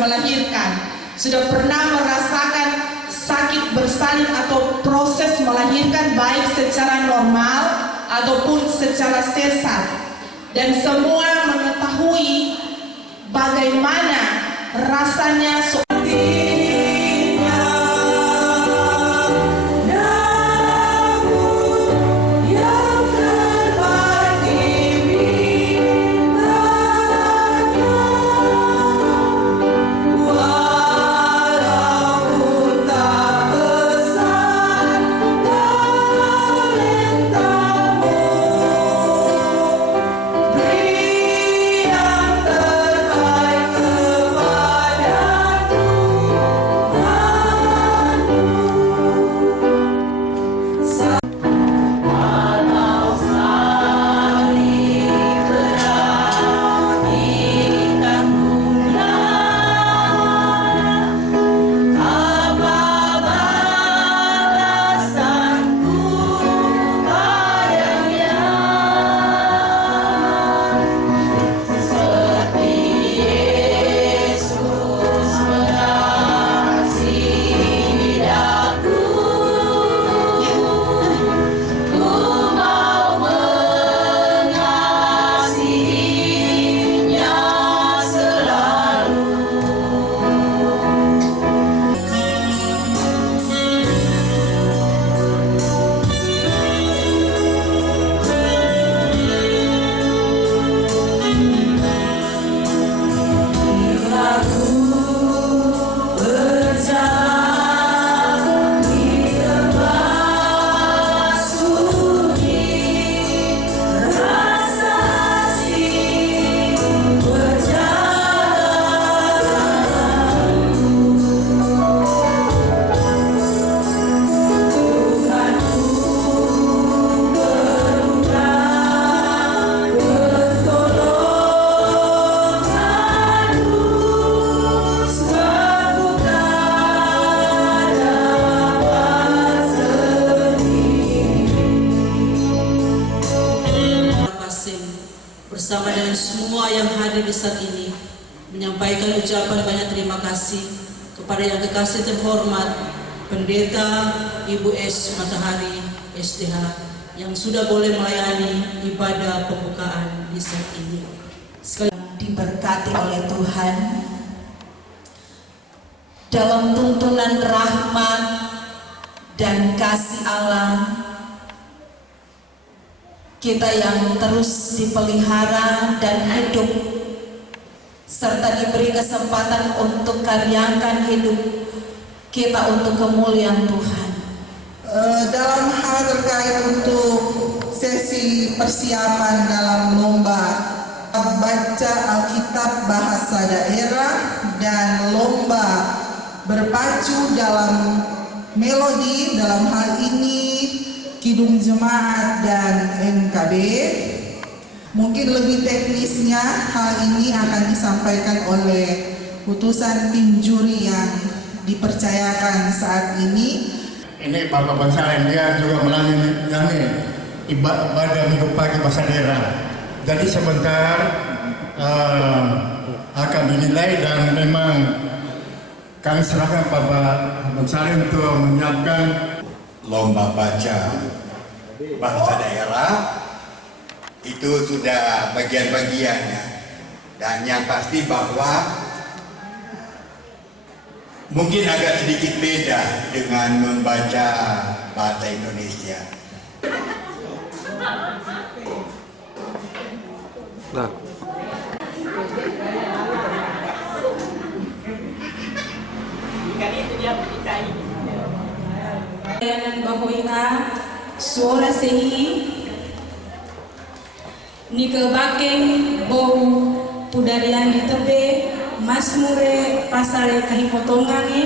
melahirkan, sudah pernah merasakan sakit bersalin atau proses melahirkan baik secara normal ataupun secara sesar, dan semua mengetahui bagaimana rasanya bersama dengan semua yang hadir di saat ini menyampaikan ucapan banyak terima kasih kepada yang kekasih terhormat Pendeta Ibu S. Matahari SDH yang sudah boleh melayani ibadah pembukaan di saat ini. Sekali diberkati oleh Tuhan dalam tuntunan rahmat dan kasih Allah, kita yang terus dipelihara dan hidup serta diberi kesempatan untuk karyakan hidup kita untuk kemuliaan Tuhan. Dalam hal terkait untuk sesi persiapan dalam lomba baca Alkitab bahasa daerah dan lomba berpacu dalam melodi, dalam hal ini Kidung Jemaat dan NKB. Mungkin lebih teknisnya hal ini akan disampaikan oleh putusan tim juri yang dipercayakan saat ini. Ini Bapak Bonsalen, dia juga melayani ibadah minggu pagi bahasa daerah. Jadi sebentar akan dinilai dan memang kami serahkan Bapak Bonsalen untuk menyiapkan lomba baca bahasa daerah. Itu sudah bagian-bagiannya, dan yang pasti bahwa mungkin agak sedikit beda dengan membaca bahasa Indonesia. Nah. Layanan Bahoiha suara sehi Nika bakeng bau pudarian di tebe masmure pasare kahimotongange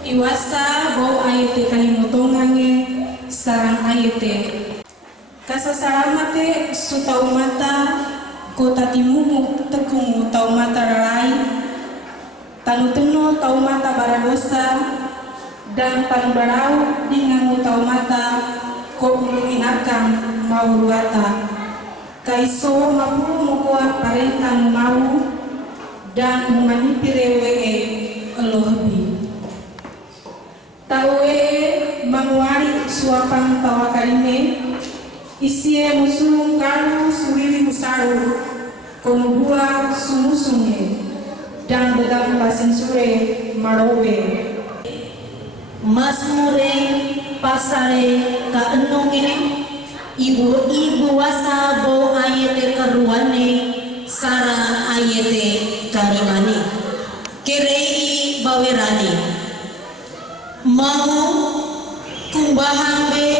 iwasa bau ayete kahimotongange sarang ayete kasasalamate sutau mata kota timumu tekumu tau mata lalai tanutuno tau mata baradosa dan panubarau dingamu tau mata kopulunginakam mau ruata kaiso mapulu mukua parentang mau dan memanipirewe elohabi. Tawe manguari suapan tawakarine isie musulung kalu suwiri musaru kono bua sumusunge dan bedam pasin sure marowe. Mazmure pasare ka-enonge ibu-ibu wasa bo ayete karuane sara ayete karimani kerei bawerani mau kumbahan be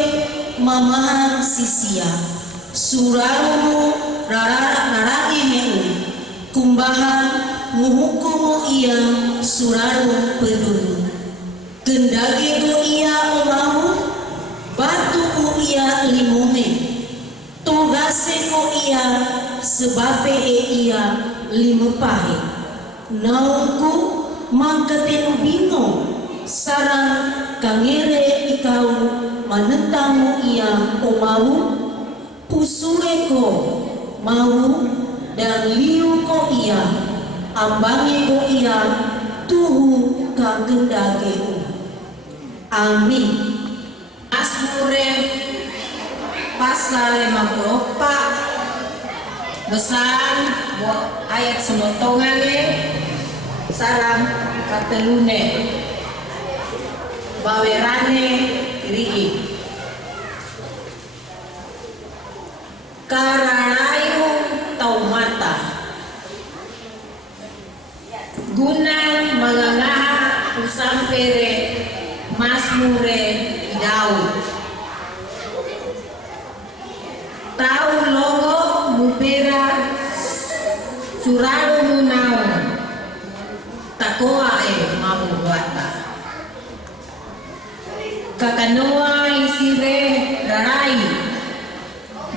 mamahan sisia surarumu rarake heu kumbahan muhukumu ia suraru pedulu gendage go ia omahu batu ko ia limume togase ko ia sebabe ia limupahe naungku mangkatenu bino sarang kangere ikau manentamu ia omahu pusure ko mau dan liu ko ia ambange ko ia tuhu ka gendage. Amin. Mazmure pasal 54 besan ayat semotongane sarang katelune bawerane rii kararayu taumata gunang mangangaha usampere Mazmure Daud. Tau logo mupera suraru munau takoa mabuata kakanoa isire rarai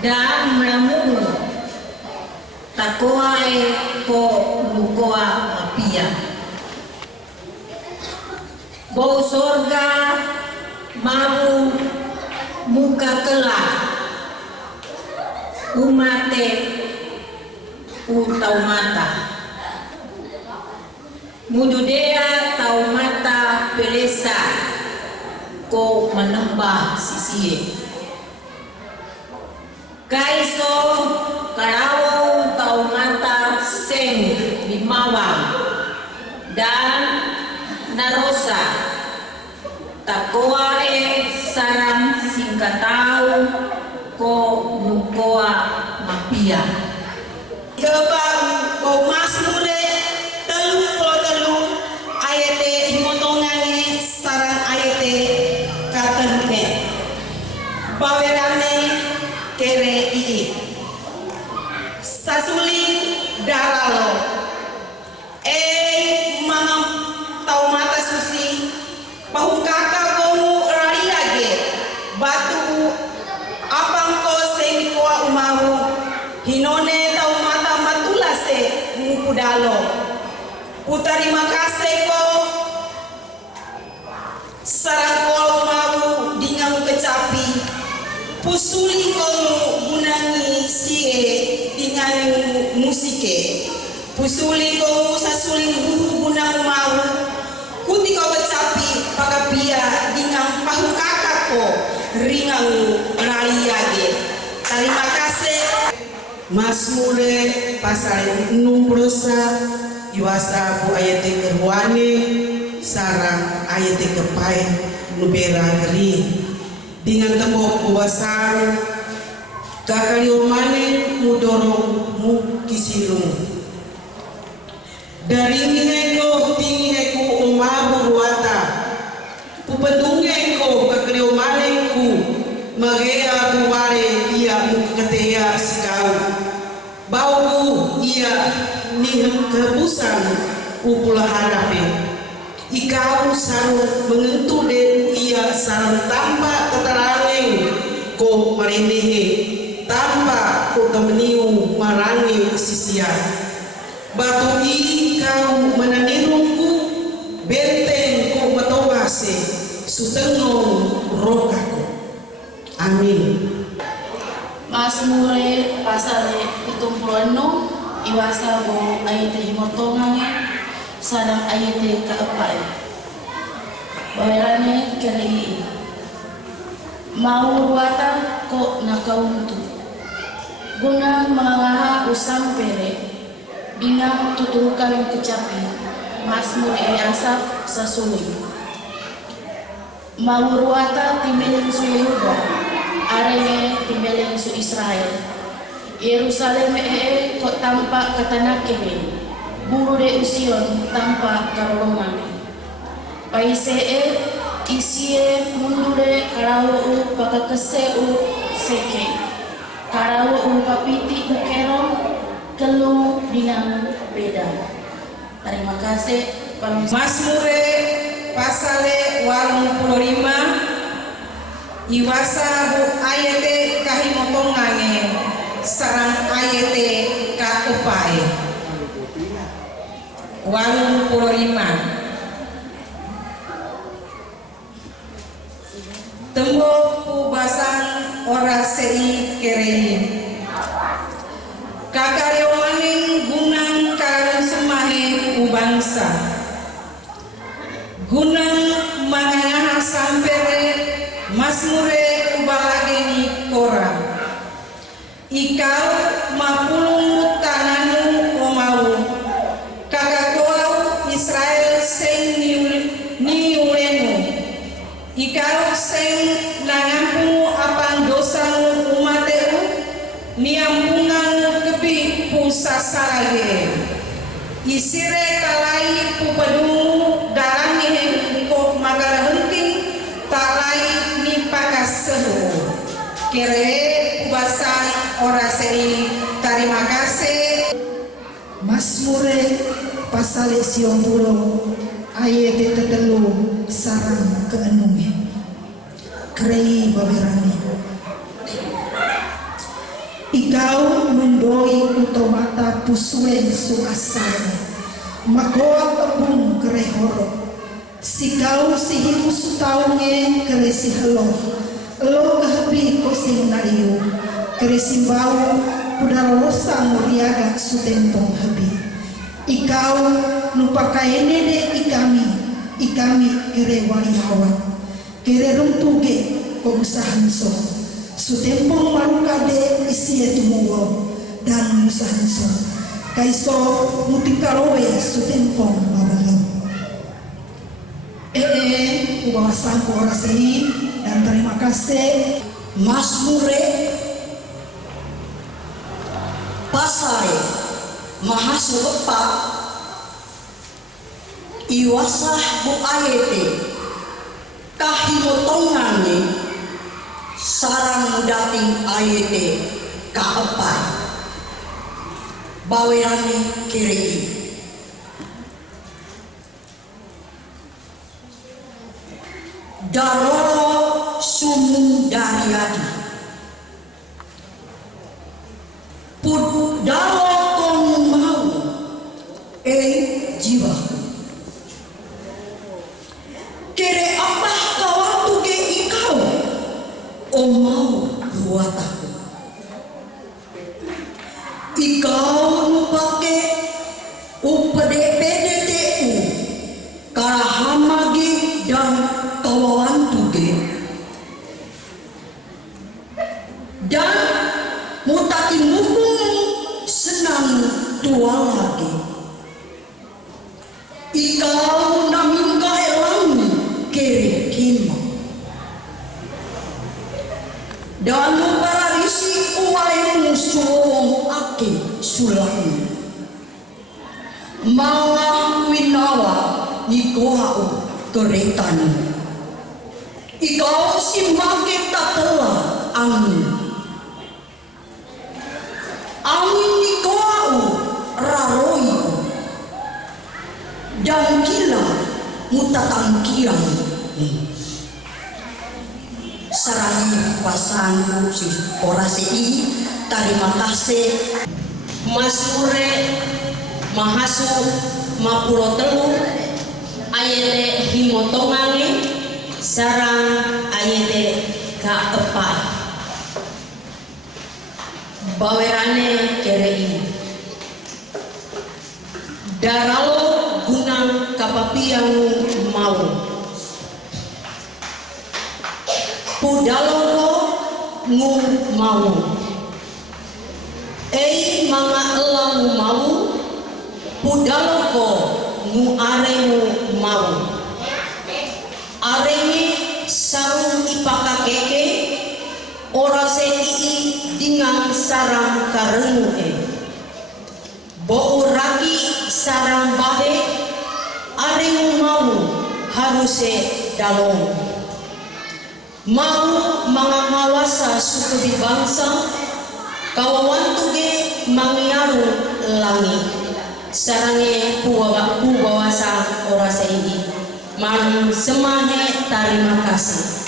dan meramu takoa ko lukoa mapia bau sorga mau muka kelak umate utau mata mududea tau mata pelesa ko menembah sisie kaiso karawau tau mata seng limawang dan narosa takoa sarang singkatau ko nukoa mapia Kebang ko Mazmure 33 ayate himotongane sarang ayate katenune bawerane kere ii sasuli daralo mga tau mata susi pahukaka komu rariage batu apang ko sing koa umahu hinone tau mata matulase mukudalo putari makase ko sarang koa umahu dingamu kecapi pusuli komu gunangi sie dingamu musike pusuli komu sasuling buhu gunang mau kuti kau kecapi pagapia dingang pahukaka ko ringangu rariage. Terima kasih. Mazmure pasal 60 yuasa bu ayat keruane sarang ayat kepai nubera geri dengan tembok kuasaan kakaliomane mudorong mukisilung dari miheko tinggi heku umabu ruata pupedunge ko kakaliomane ku magea buware ia mukatea sikau bau ia nihem kebusan upula harape ikau sarung mengentu den ia sarang tanpa keterangeng ko marendehe tanpa ko kemeniu marangi sisia batu ini kau menanirungku benteng ko matawase sutengong rokaku. Amin. Mazmure pasal 76 iwasa go ayete himotongange sarang ayete kaepai bawerane kelei mau ruata ko nakauntu guna mengalah usang pere bingang tuturukan kecapi Mazmur Asaf sasuli mau ruata timeleng su Yehuda arenge timeleng su Israel Yerusalem kok tampak katana kene buru de usion tampak karolongan paise isie mundure karawo pakakese seke karawo kapiti kerong kelu dengan beda. Terima kasih Pak Mazmur pasale 85 iwasa bu ayete kahimotongange sarang ayete kaepai 85 tembok pubasan ora sei kerei kakaryawaning gunang karang semahe ubangsa gunang mangangaha sampere Mazmure ubalageni kora ikau mapulung tananu omau kakakoau Israel sing niulenu ikau sing nangampu apang dosamu umateu niampungan kebi pusasarage isire kalai pupadumu darangi engkau magara henting talai nipakas sehu kere pubasan ora sei terima kasih Mazmure pasal 90 ayat tetelu sarang keenume krei baberani ikau mundoi utomata pusuen su asal makoa tebung kerehoro sikau sihimu sutaunge kere sihelo lo kehebi kosing nariu kere simbau pudarolosa muriaga sutempong hebi ikau nupakaene de ikami kere walihawan kere runtuge komusahanso sutempong marukade isie tumuwo dan musahanso kaiso mutikarowe sutempong babalam ubawasangku orasei dan terima kasih Mazmure pasare mahasulepa iwasah bu ayete kahimotongane sarang mudating ayete kaepai baweane kirei daroro sumundariadi pud daro kong mau jiwa kere apa kau tuge ikau o mau buataku ikau nupake upede-pede-tu karahamagi dan kawawan tuge dan mutakin hukum senang tua lagi ikau namin kaelangi kere kima dan pararisi uwaemu suwong ake sulami mawa winawa nikohau keretani ikau simbake tatela angin nikohau raroi dan gila mutatangkiang sarangi pasangu si orasei terima kasih Mazmure mahasu mapulo telu ayete himotongange sarang ayete kaepai bawerane kerei daralo gunang kapapiang mau pudaloko ngung mau mga elang mau pudaloko ngu aremu mau arenge sarung ipakakeke ora ii dengan sarang karengue bo ragi sarang bahe aremu mau haruse dalong mau mga ngawasa suku di bangsa kawawantuge mangiaru langit sarange puwawasa ora seidi man semahe terima kasih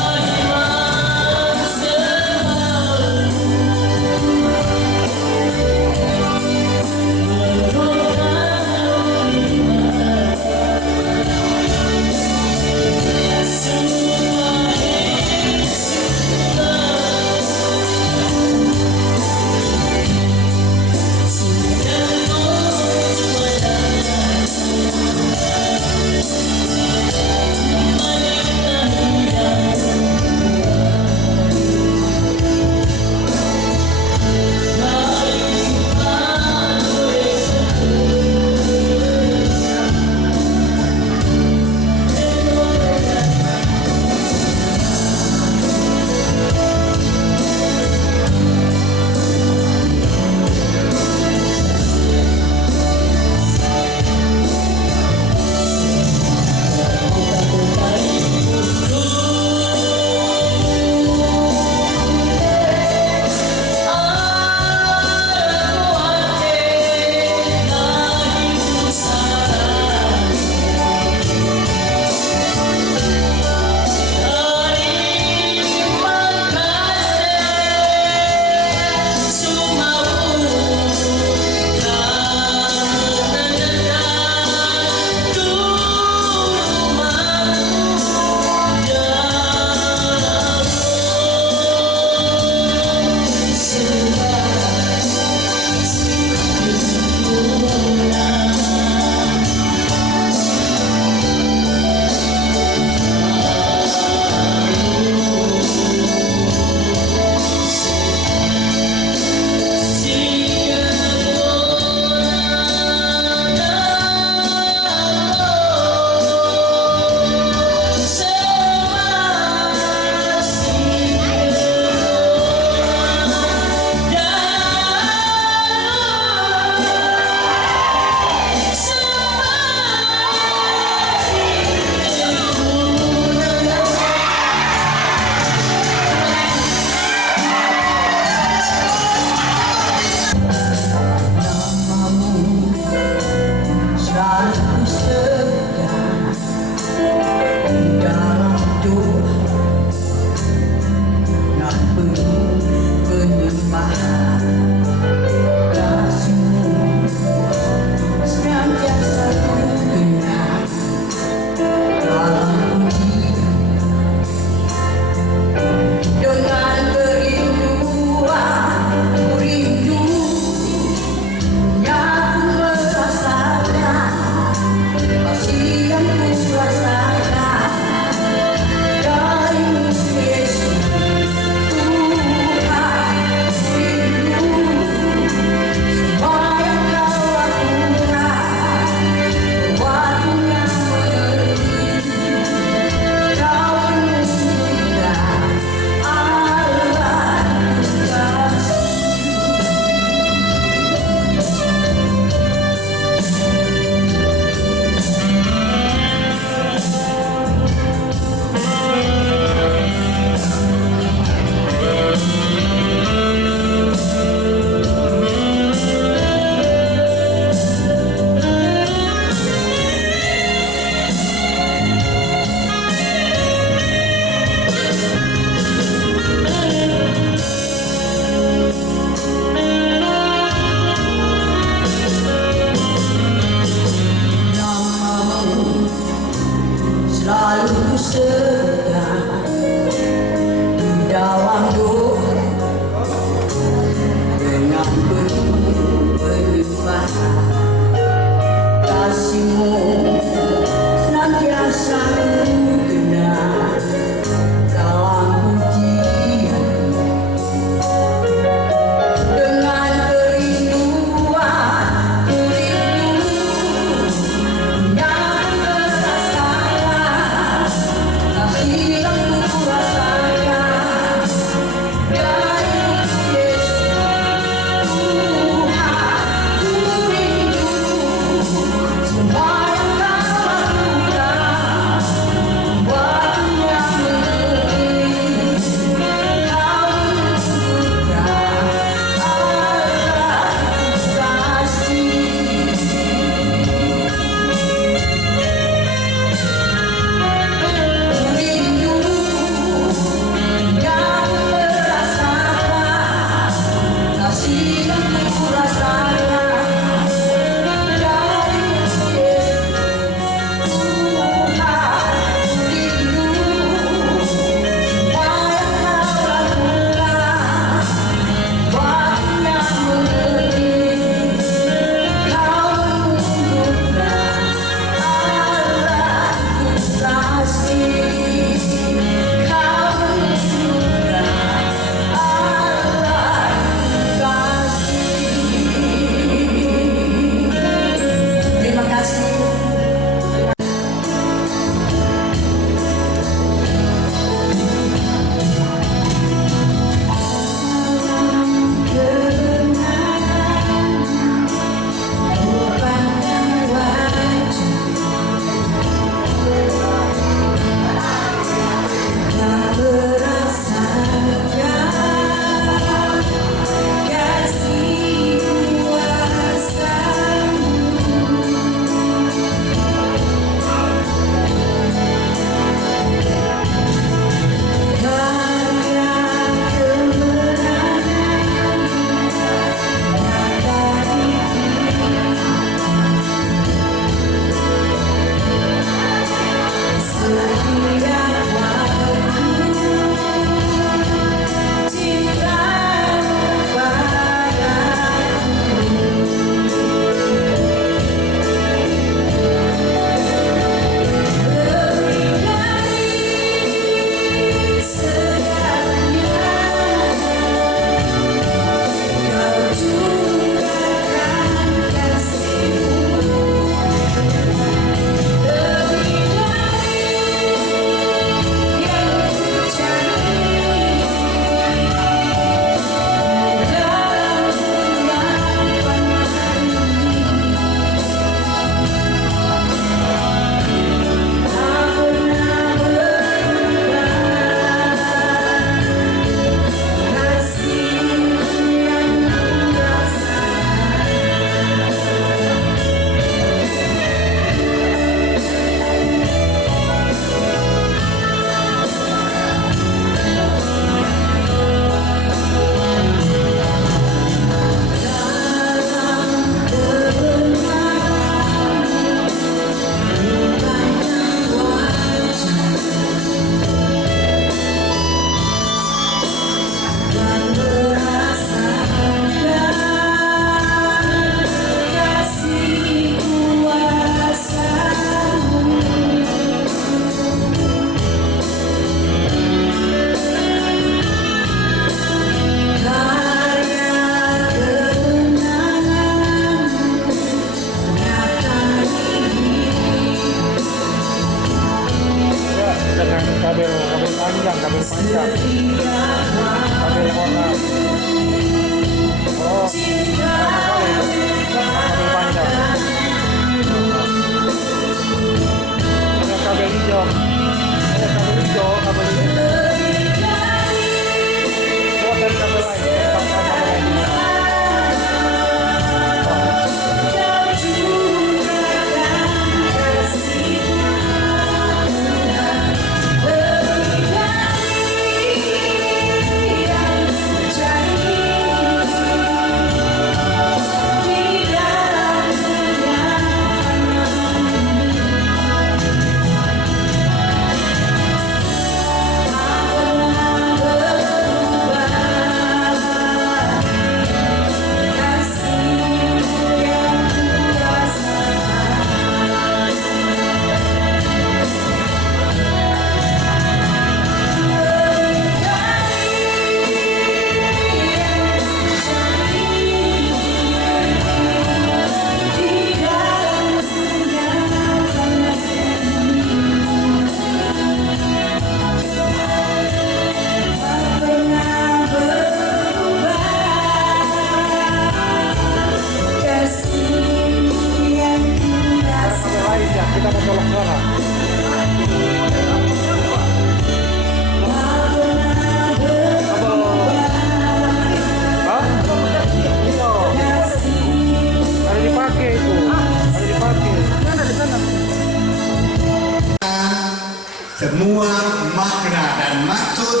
Semua makna dan maksud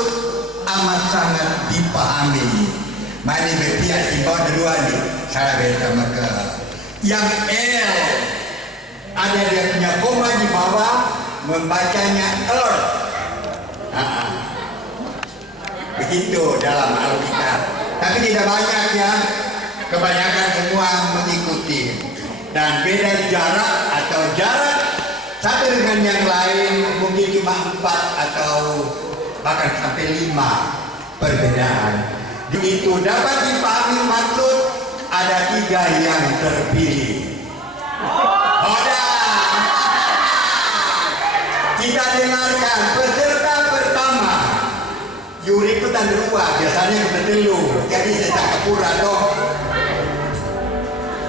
amat sangat dipahami. Mari berpihak di bawah dua ni. Saya bersama ke yang L ada dia punya koma di bawah, membacanya earth. Begitu dalam Alkitab. Tapi tidak banyak ya. Kebanyakan semua mengikuti. Dan beda jarak atau jarak satu dengan yang lain mungkin cuma 4 atau bahkan sampai 5 perbedaan. Begitu dapat dipahami maksud ada 3 yang terpilih. Kita dengarkan peserta pertama. Yuri ikutan 2, biasanya kita telu. Jadi saya tak kepura dong.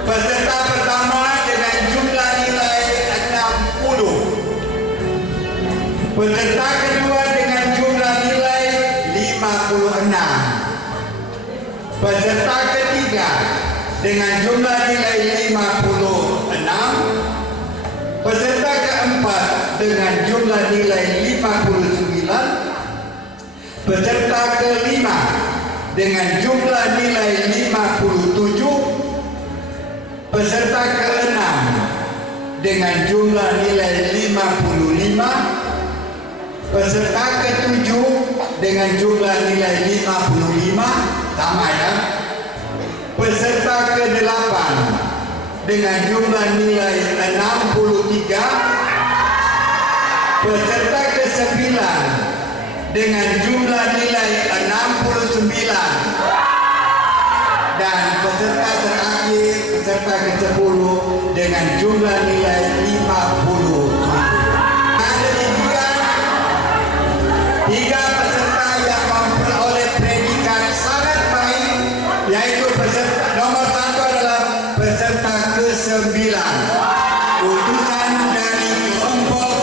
Peserta pertama dengan jumlah nilai 60. Peserta kedua dengan jumlah nilai 56. Peserta ketiga dengan jumlah nilai 56. Peserta keempat dengan jumlah nilai 59. Peserta kelima dengan jumlah nilai 57. Peserta keenam dengan jumlah nilai 55. Peserta ketujuh dengan jumlah nilai 55, sama ya. Peserta ke-8 dengan jumlah nilai 63. Peserta ke-9 dengan jumlah nilai 69. Dan peserta terakhir, peserta ke-10 dengan jumlah nilai 50. Tiga peserta yang memperoleh predikat sangat baik, yaitu peserta nomor 1 adalah peserta ke-9, utusan dari kelompok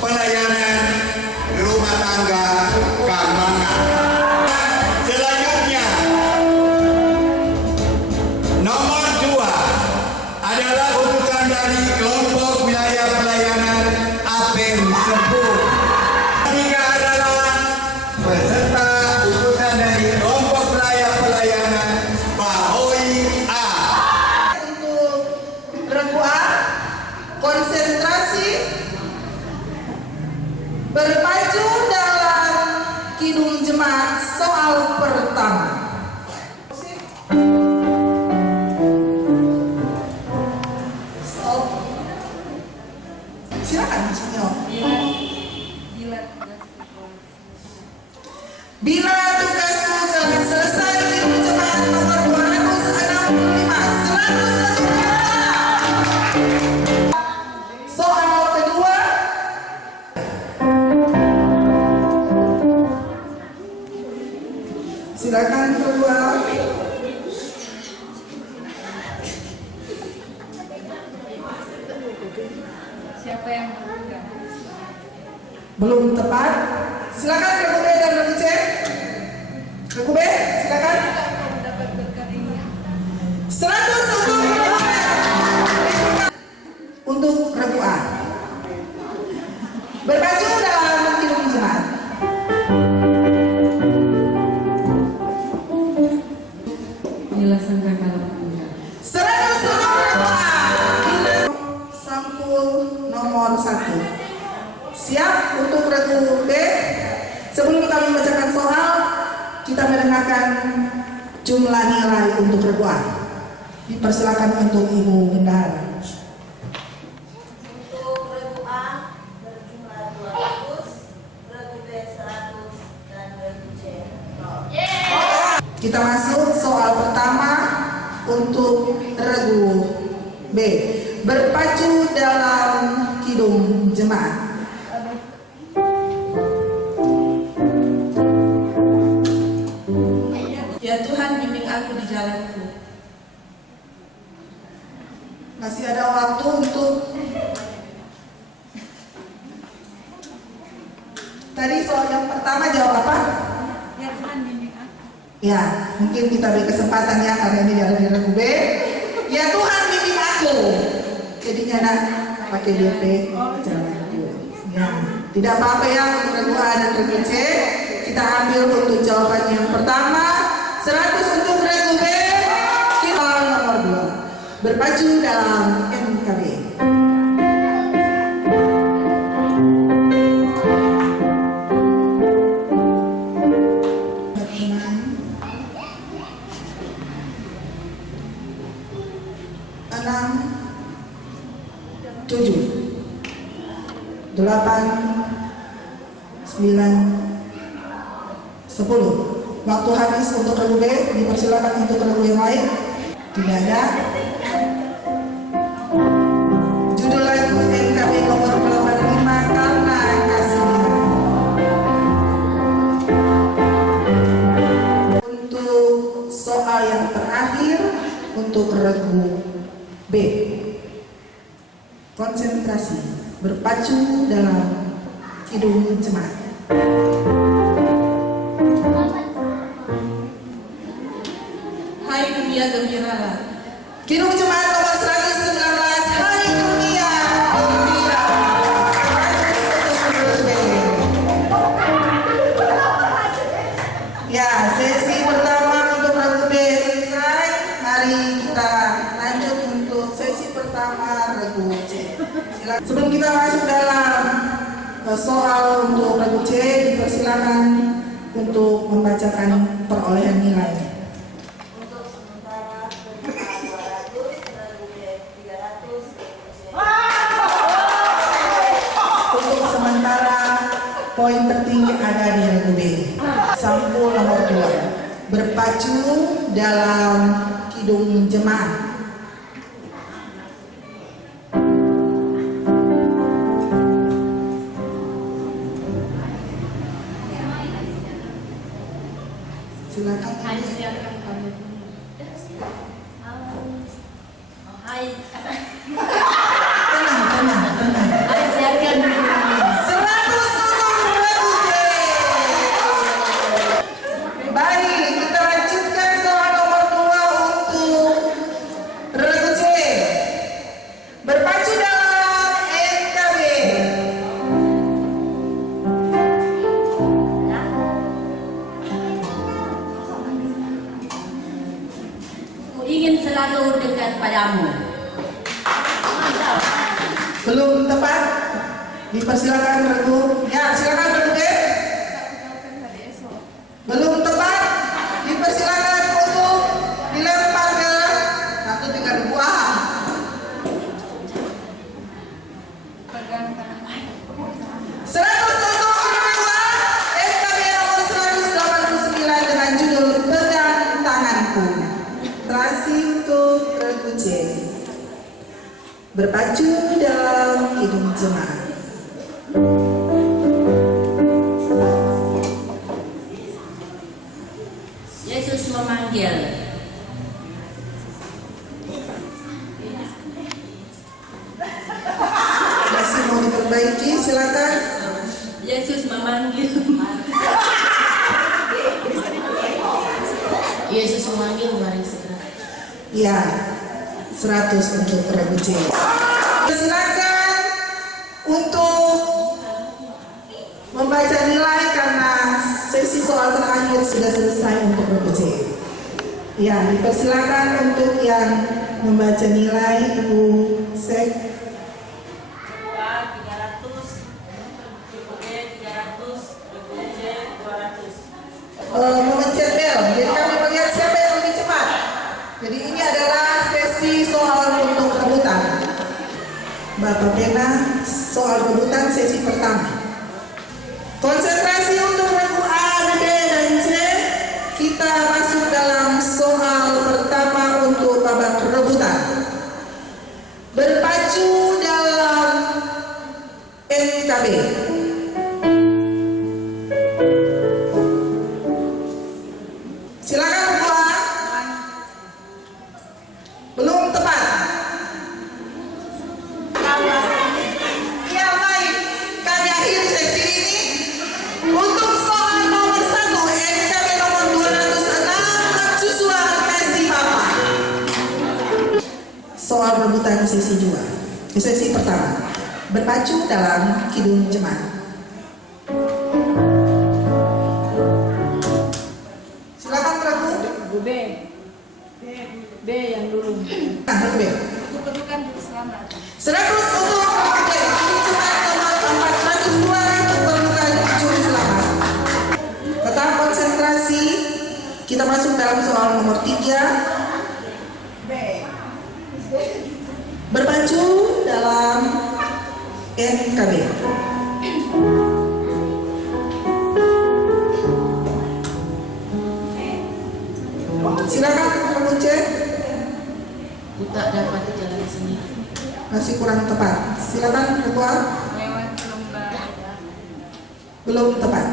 pelayanan rumah tangga Kamangan. Selanjutnya nomor 2 adalah utusan dari kelompok wilayah pelayanan APM Sepuh. Peserta utusan dari kelompok pelayanan Bahoi A. Untuk regu A, konsentrasi, berpacu dalam kidung jemaat soal pertama. Stop. Silakan Senyor. Bila tugasmu telah selesai di jemaat nomor 265, soal kedua. Silakan keluar. Siapa yang berpegang? Belum tepat. Silakan Regu B dan Regu C. Regu B, silakan. Dapat berkah ini. 100 untuk Regu A. Berpacu dalam Kidung Jemaat. Dilaksanakan kalau tidak. 100 untuk Regu A. Sampul nomor 1. Siap untuk Regu B. Sebelum kami membacakan soal, kita mendengarkan jumlah nilai untuk Regu A. Dipersilakan untuk Ibu Bendahara. Untuk Regu A berjumlah 200, Regu B 100, dan Regu C 0. Kita masuk soal pertama untuk Regu B. Berpacu dalam Kidung Jemaat. Ya Tuhan, bimbing aku di jalanku. Masih ada waktu untuk tadi soal yang pertama jawab apa? Ya Tuhan bimbing aku. Ya, mungkin kita beri kesempatan ya karena ini ada di Regu B. Ya Tuhan bimbing aku. Jadinya nak pakai DP jalanku. Ya, tidak apa-apa ya untuk Regu A dan Regu C. Kita ambil untuk jawaban yang pertama. 100 untuk Regu B. Kita nomor 2. Berpacu dalam MKB. Teman-teman, 6, 7, 8, 9, 10. Waktu habis untuk Regu B, dipersilakan untuk Regu yang lain. Tidak ada. Judul lagu NKB nomor 85 Karena Kasih. Untuk soal yang terakhir untuk Regu B. Konsentrasi, berpacu dalam Kidung Jemaat. Hai dunia, gembiralah. Kidung Jemaat nomor 119. Hai dunia, gembira. Ya, sesi pertama untuk Regu B selesai. Mari kita lanjut untuk sesi pertama Regu C. Silakan. Sebelum kita masuk dalam soal untuk Regu C, dipersilakan untuk membacakan perolehan nilai. Untuk sementara berjumlah 200, Regu B 300, Regu C Untuk sementara poin tertinggi ada di Regu B. Sampul nomor 2. Berpacu dalam Kidung Jemaat. Silakan. Hai siapkan kami. Hai Tenang. Hai siapkan. 100 untuk Regu C. Baik, kita lanjutkan soal nomor 2 untuk Regu C. Berpacu dalam NKB. Ku ingin selalu dekat padamu. Belum tepat? Dipersilakan Regu. Ya, silakan Regu B. Belum tepat? Dipersilakan untuk dilempar ke satu dengan Regu A. Pegang tangan. 100 untuk Regu A. NKB nomor 189 dengan judul Pegang Tanganku. Terasi untuk Regu C. Berpacu dalam Kidung Jemaat. Yesus memanggil. Masih mau diperbaiki, silakan. Yesus memanggil. Yesus memanggil, mari segera. Ya, 100 untuk Rabu C. Silakan untuk membaca nilai karena sesi soal terakhir sudah selesai untuk Rabu C. Ya, dipersilakan untuk yang membaca nilai Ibu Sek. Memencet bel, jadi kami melihat siapa yang lebih cepat. Jadi ini adalah sesi soal untuk rebutan. Bapak Pena, soal rebutan sesi pertama. Konsentrasi untuk regu A, B, dan C. Kita masuk dalam soal pertama untuk babak rebutan. Berpacu dalam NKB. Silakan buat. Belum tepat. Ya baik, kami akhiri sesi ini. Untuk soal nomor 1 NKB nomor 206 mercusuar kasih Bapak. Soal rebutan sesi 2. Sesi pertama. Berpacu dalam kidung jemaat. B. B yang dulu. Regu B. Kedudukan bersama. 100 untuk Regu B. Ini cuma nomor 402 kedudukan juri selamat. Tetap konsentrasi. Kita masuk dalam soal nomor 3. B. Berpacu dalam NKB. Silakan Regu C. Ku tak dapat jalan sendiri. Masih kurang tepat. Silakan Regu A. Melewati lembah. Belum tepat.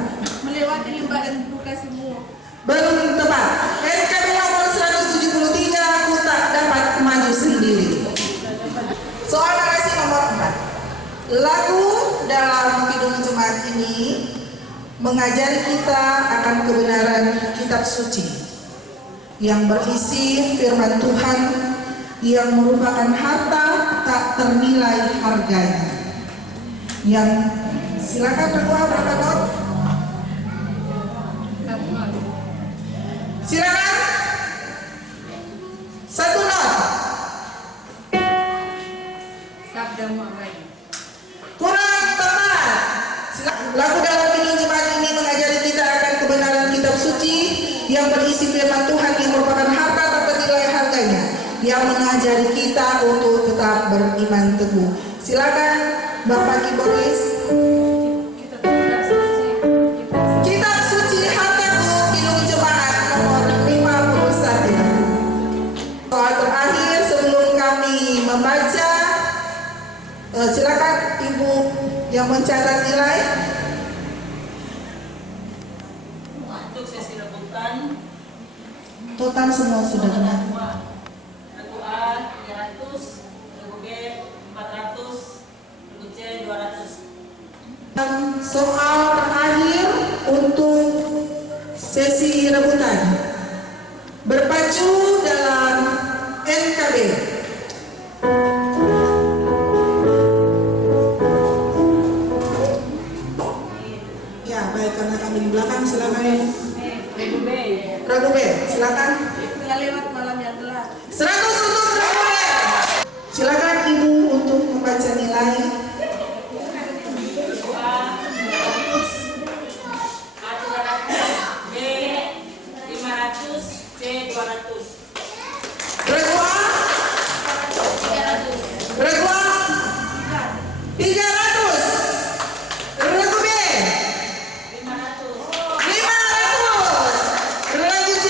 Melewati lembah dan buka semua. Belum tepat. NKB nomor 173 aku tak dapat maju sendiri. Soal narasi nomor 4. Lagu dalam kidung jemaat ini mengajari kita akan kebenaran kitab suci yang berisi firman Tuhan yang merupakan harta tak ternilai harganya. Yang silakan Regu A, berapa not? 1 not. Silakan. 1 not. Sabda Muhammad. Kurang tepat. Lagu dalam kidung jemaat ini mengajari kita akan kebenaran kitab suci yang berisi firman Tuhan yang merupakan harta tak ternilai harganya, yang mengajari kita untuk tetap beriman teguh. Silakan Bapak Kiboris. Kitab suci hartaku, kidung jemaat nomor 51. Soal terakhir sebelum kami membaca, silakan Ibu yang mencatat nilai. Untuk sesi rebutan, Total semua sudah benar. Regu A 300, Regu B 400, Regu C 200. Dan soal terakhir untuk sesi rebutan. Berpacu dalam NKB. Ya, baik, karena kami di belakang, silakan. Regu B. Regu B, silakan. Telah lewat malam yang gelap. 100 untuk Regu B. Silakan Ibu untuk membaca nilai. Regu A 300, A 300, B 500, C 200. Regu A. Regu A. 300. Regu B. 500. Regu C.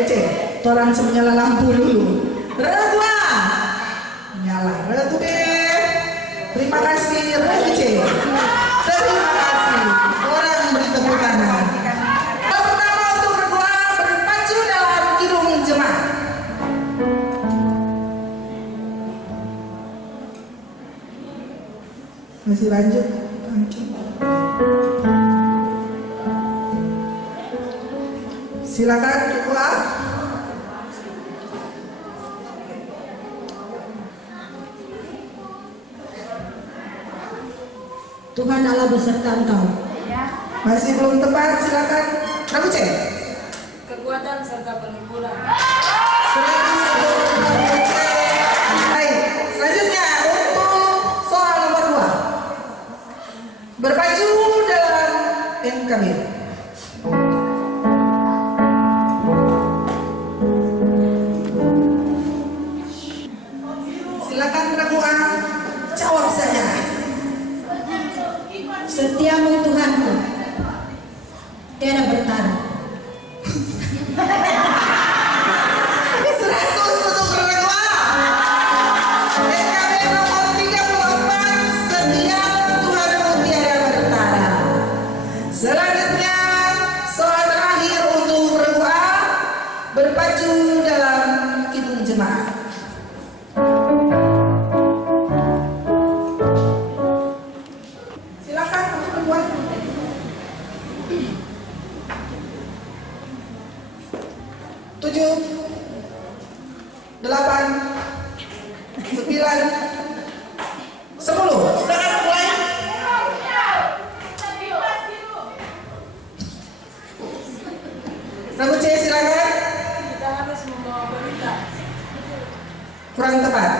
Cek. Orang menyala lampu dulu. Regu A. Nyala. Regu B. Terima kasih. Regu C. Terima kasih. Orang beri tepuk tangan. Yang pertama untuk regu A berpacu dalam kidung jemaat. Masih lanjut. Silakan regu A. Tuhan Allah beserta engkau. Masih belum tepat, silakan. Regu C. Kekuatan serta penghiburan. Baik, selanjutnya untuk soal nomor 2. Berpacu dalam NKB. Silakan regu A, jawab saja. Setiamu Tuhanku, tiada bertaruh. 100 untuk regu A. NKB nomor 34, setia Tuhanku tiada bertara. Selanjutnya soal terakhir untuk regu A, berpacu dalam kidung jemaat. Silakan untuk regu A. 7, 8, 9, 10. Silakan mulai. Regu C silakan. Kita harus membawa berita. Kurang tepat.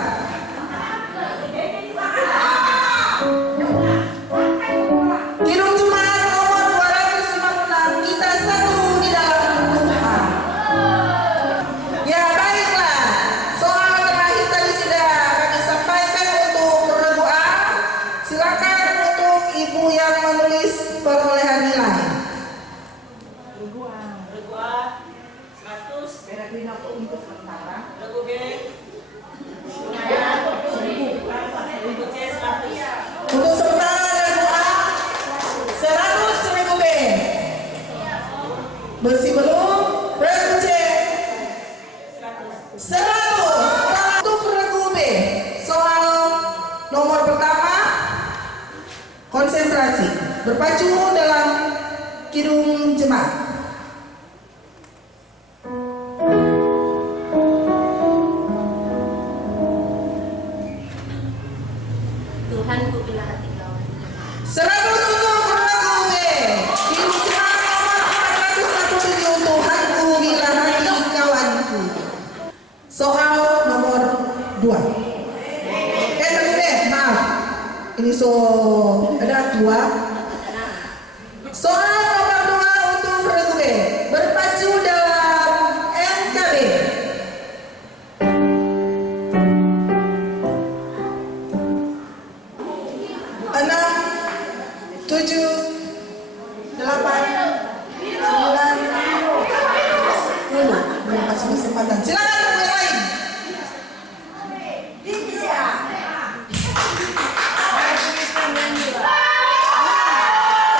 Kidung jemaat nomor 256, kita satu di dalam Tuhan. Ya baiklah, soal terakhir tadi sudah kami sampaikan untuk regu A. Silakan untuk ibu yang menulis perolehan nilai. Regu A 100. Regu B. Regu C 100. Untuk sementara regu A 100, regu B bersih belum? Regu C 100. Untuk regu B, soal nomor pertama, konsentrasi, berpacu dalam kidung jemaat. Tuhan ku bila hati kawan. 100 untuk regu B. Kidung jemaat nomor 417, Tuhanku bila hati kawanku. Soal nomor 2. Regu B, maaf. Ini ada 2. Soal nomor 2 untuk regu B, berpacu dalam NKB. 6, 7, 8, 9, 10. Belum kasih kesempatan. Silakan yang lain.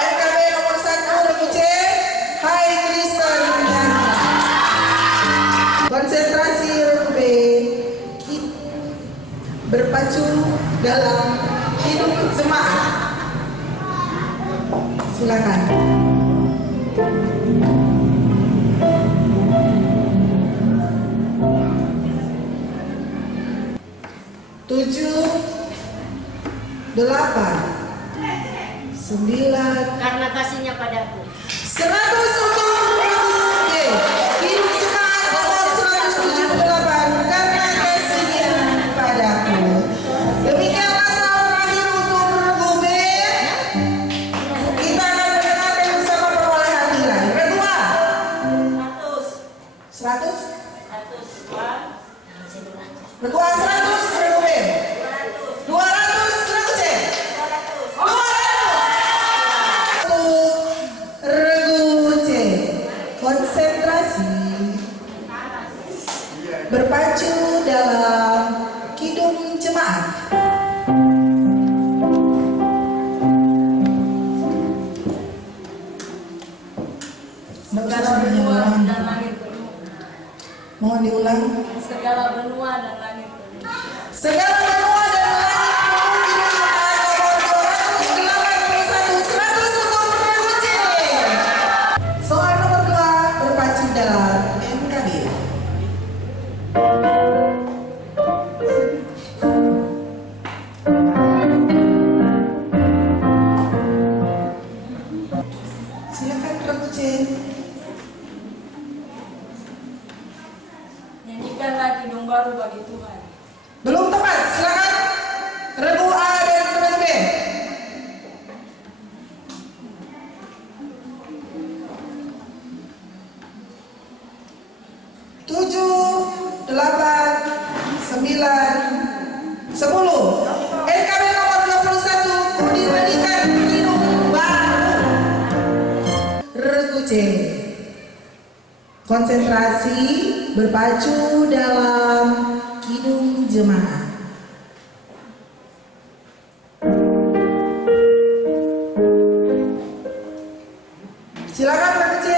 NKB nomor 1, regu C. Hai Kristen Menyangka. Konsentrasi regu B. Berpacu dalam kidung jemaat. Silakan. Tujuh, 8, 9. Karena kasihnya padaku. 100 untuk regu B. Kidung jemaat nomor 178, karena kasihnya padaku. Demikianlah soal terakhir untuk regu B. Kita akan mendengarkan bersama perolehan nilai. Regu A 100. 100. Regu A 100, regu B 200, regu C 200. Untuk regu C, konsentrasi, berpacu dalam Kidung Jemaat. Segala benua dan langit penuh. Mohon diulang. Segala benua dan langit penuh. Segala benua dan langit penuh Kidung Jemaat nomor 281 100 untuk Reguce. Soal nomor 2 berpacu dalam NKB. Silakan Reguce. Nyanyikanlah kidung baru bagi Tuhan. Belum tepat, silakan. Regu A dan Regu B. 7, 8, 9, 10. NKB nomor 21 diberikan kidung baru. Regu C. Konsentrasi berpacu dalam Kidung Jemaat. Silakan Regu C.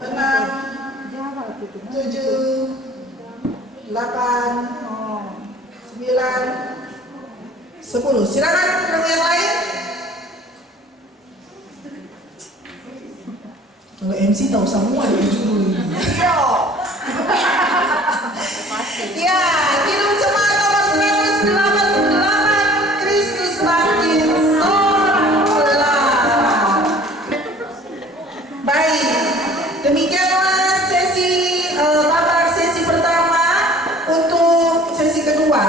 Enam, 7, 8, 9, 10. Silakan regu yang lain. Kalau MC tahu semua dari judul ini. Ya, Kidung Jemaat nomor 188 Kristus makin sholat. Baik, demikianlah babak sesi pertama. Untuk sesi kedua,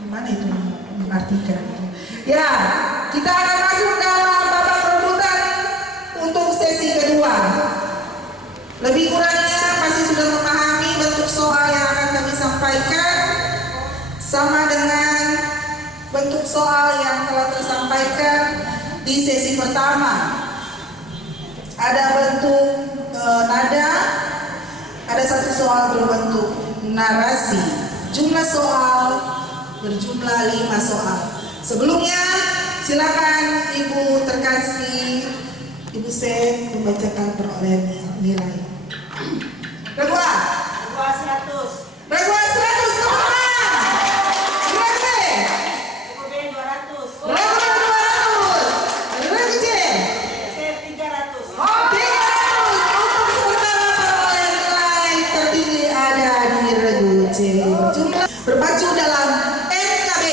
gimana itu mengartikan? Ya, kita akan masuk dalam babak rebutan untuk sesi kedua. Lebih kurangnya pasti sudah memahami bentuk soal yang akan kami sampaikan, sama dengan bentuk soal yang telah tersampaikan di sesi pertama. Ada bentuk nada, ada satu soal berbentuk narasi. Jumlah soal berjumlah 5 soal. Sebelumnya silakan Ibu terkasih Ibu Sen membacakan perolehan nilai. Regu A. Regu A 100. Regu A 100, teman-teman. Regu B. Regu B 200. Regu B 200. Regu C. C 300. 300. Untuk sementara perolehan nilai tertinggi ada di Regu C. Jumlah berpacu dalam NKB.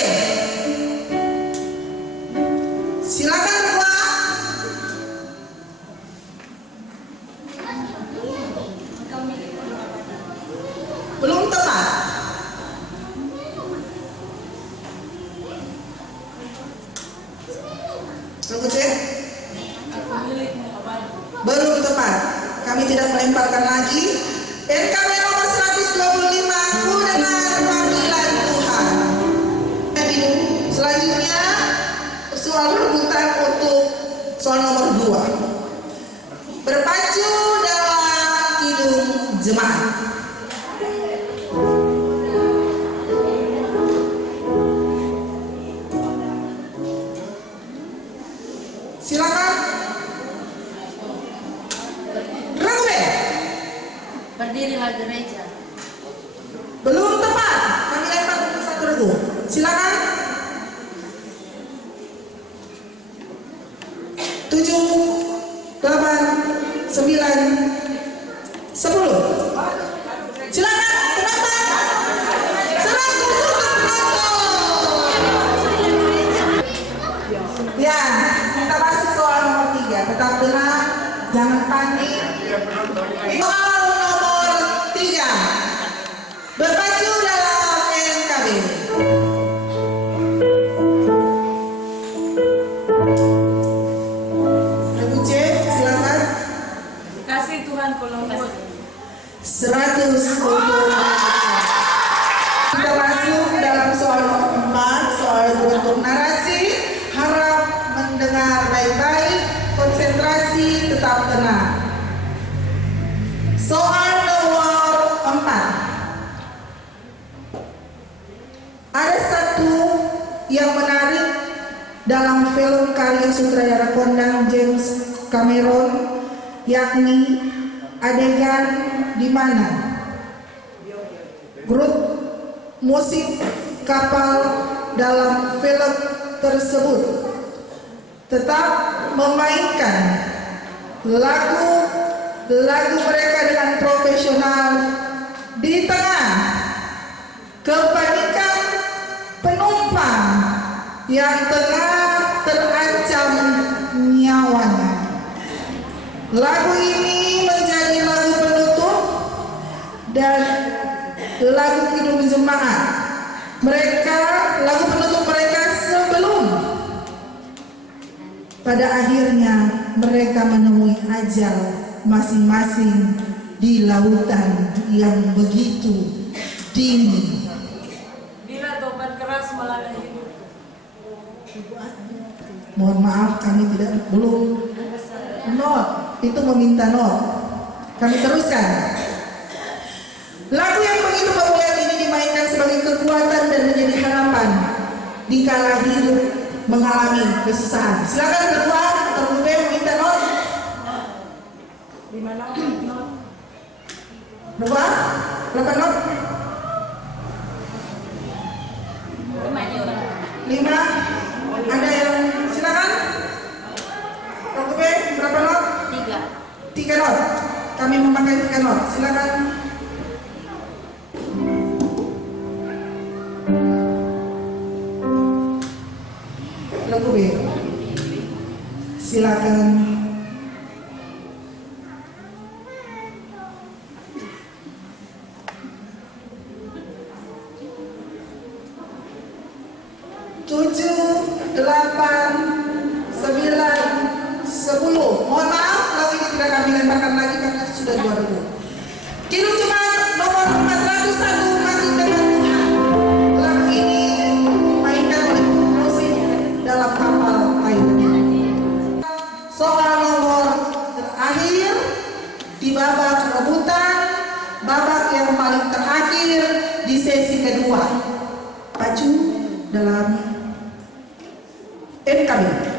Silakan Regu A. Belum tepat. Regu C. Belum tepat. Kami tidak melemparkan lagi. NKB nomor 125 ku dengan panggilan Tuhan. Selanjutnya soal rebutan untuk soal nomor 2. Berpacu dalam Kidung Jemaat. Silakan. Regu B. Berdirilah gereja. Belum tepat. Kami lempar untuk satu regu. Silakan. 7, 8, 9, 10. Silakan penonton. 100 untuk penonton. Ya, kita masuk soal nomor 3. Tetap tenang, jangan panik. Soal nomor 3. Berpacu dalam NKB. Regu C, silakan. Kasih Tuhan Columbus. 100 untuk kita masuk dalam soal nomor 4, soal berbentuk narasi. Harap mendengar baik-baik, konsentrasi. konsentrasi, tetap tenang. Soal nomor 4. Ada satu yang menarik dalam film karya sutradara kondang James Cameron, yakni adegan di mana grup musik kapal dalam film tersebut tetap memainkan lagu mereka dengan profesional di tengah kepanikan penumpang yang tengah terancam nyawanya. Lagu ini menjadi lagu penutup dan lagu kidung jemaat. Lagu penutup mereka sebelum pada akhirnya mereka menemui ajal masing-masing di lautan yang begitu dingin. Bila tobat keras melanda hidup. Mohon maaf, kami belum not, itu meminta not. Kami teruskan. Lagu yang begitu populer ini dimainkan sebagai kekuatan dan menjadi harapan di kala hidup mengalami kesusahan. Silakan berdua atau berdua meminta not. Di mana not? Berdua? Berapa not? 5. Ada yang silakan. Oke, berapa not? 3 not. Kami memakai 3 not. Silakan. Lagu B. Silakan. Tujuh, 8, 9, 10. Mohon maaf, lagu ini tidak kami lemparkan lagi karena sudah 2000. Kidung Jemaat nomor 401, Mati dengan Tuhan. Lagu ini dimainkan oleh musik dalam kapal air. Soal nomor terakhir di babak rebutan, babak yang paling terakhir di sesi kedua. Pacu dalam NKB.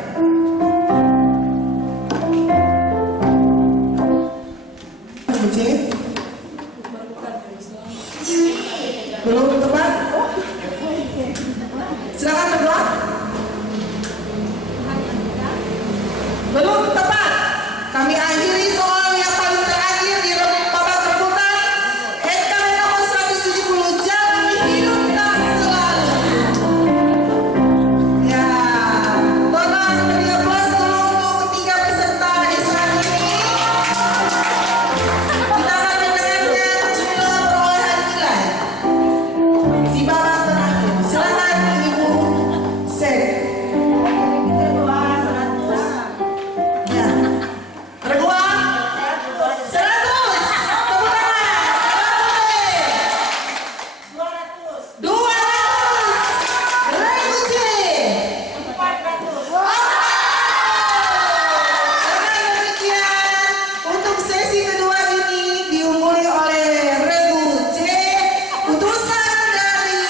Belum tepat? Silakan berdua. Belum tepat. Kami akhiri soal yang paling terakhir di babak rebutan. NKB nomor 170, Jalan Hidup Tak Selalu. Ya, tolong beri aplaus dulu untuk ketiga peserta Islam ini. Kita akan mendengarkan jumlah perolehan nilai di babak terakhir. Silakan Ibu Sen. Ya. Ada 2. 100. Tepuk tangan. 200. Regu C. 400. Dengan demikian, untuk sesi kedua ini diungguli oleh Regu C, utusan dari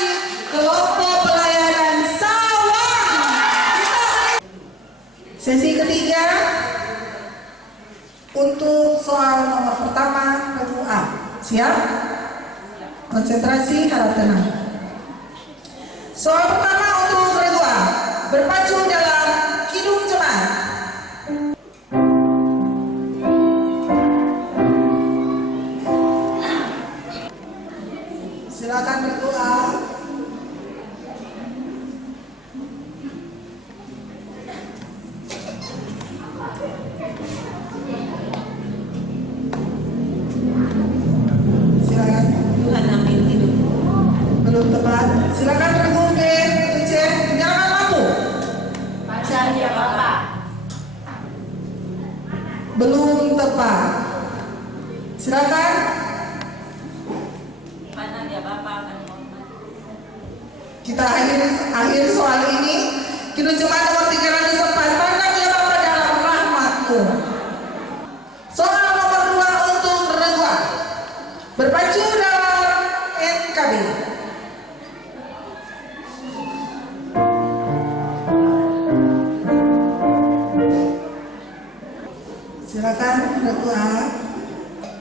kelompok pelayanan Sawang. Sesi ketiga untuk soal nomor pertama, Regu A. Siap? Konsentrasi, harap tenang. Soal pertama untuk Regu A, berpacu dalam Kidung Jemaat. Silakan Regu A. Silakan. Tuhan amin hidup. Belum tepat. Silakan Regu B, Regu C, nyalakan lampu. Pacar ya Bapak. Belum tepat. Silakan. Mana dia Bapak akan Kita akhiri soal ini. Kidung Jemaat nomor 304. Pandang ya Bapa dalam rahmat-Mu. Silakan regu A.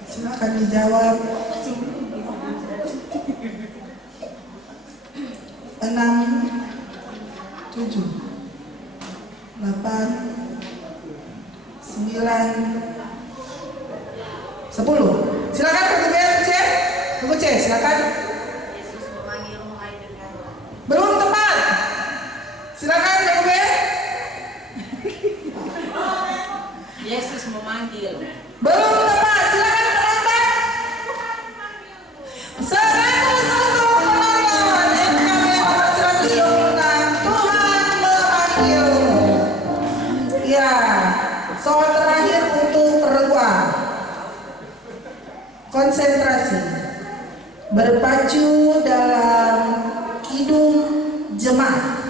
Silakan dijawab. 6, 7, 8, 9, 10. Silakan regu B, regu C. Regu C, silakan. Yesus memanggilmu hai dengarlah. Belum tepat. Silakan regu B. Yesus memanggil. Belum tepat. Silakan penonton. 100 untuk penonton. NKB nomor 126. Tuhan memanggilmu. Ya, soal terakhir untuk regu A. Konsentrasi. Berpacu dalam kidung jemaat.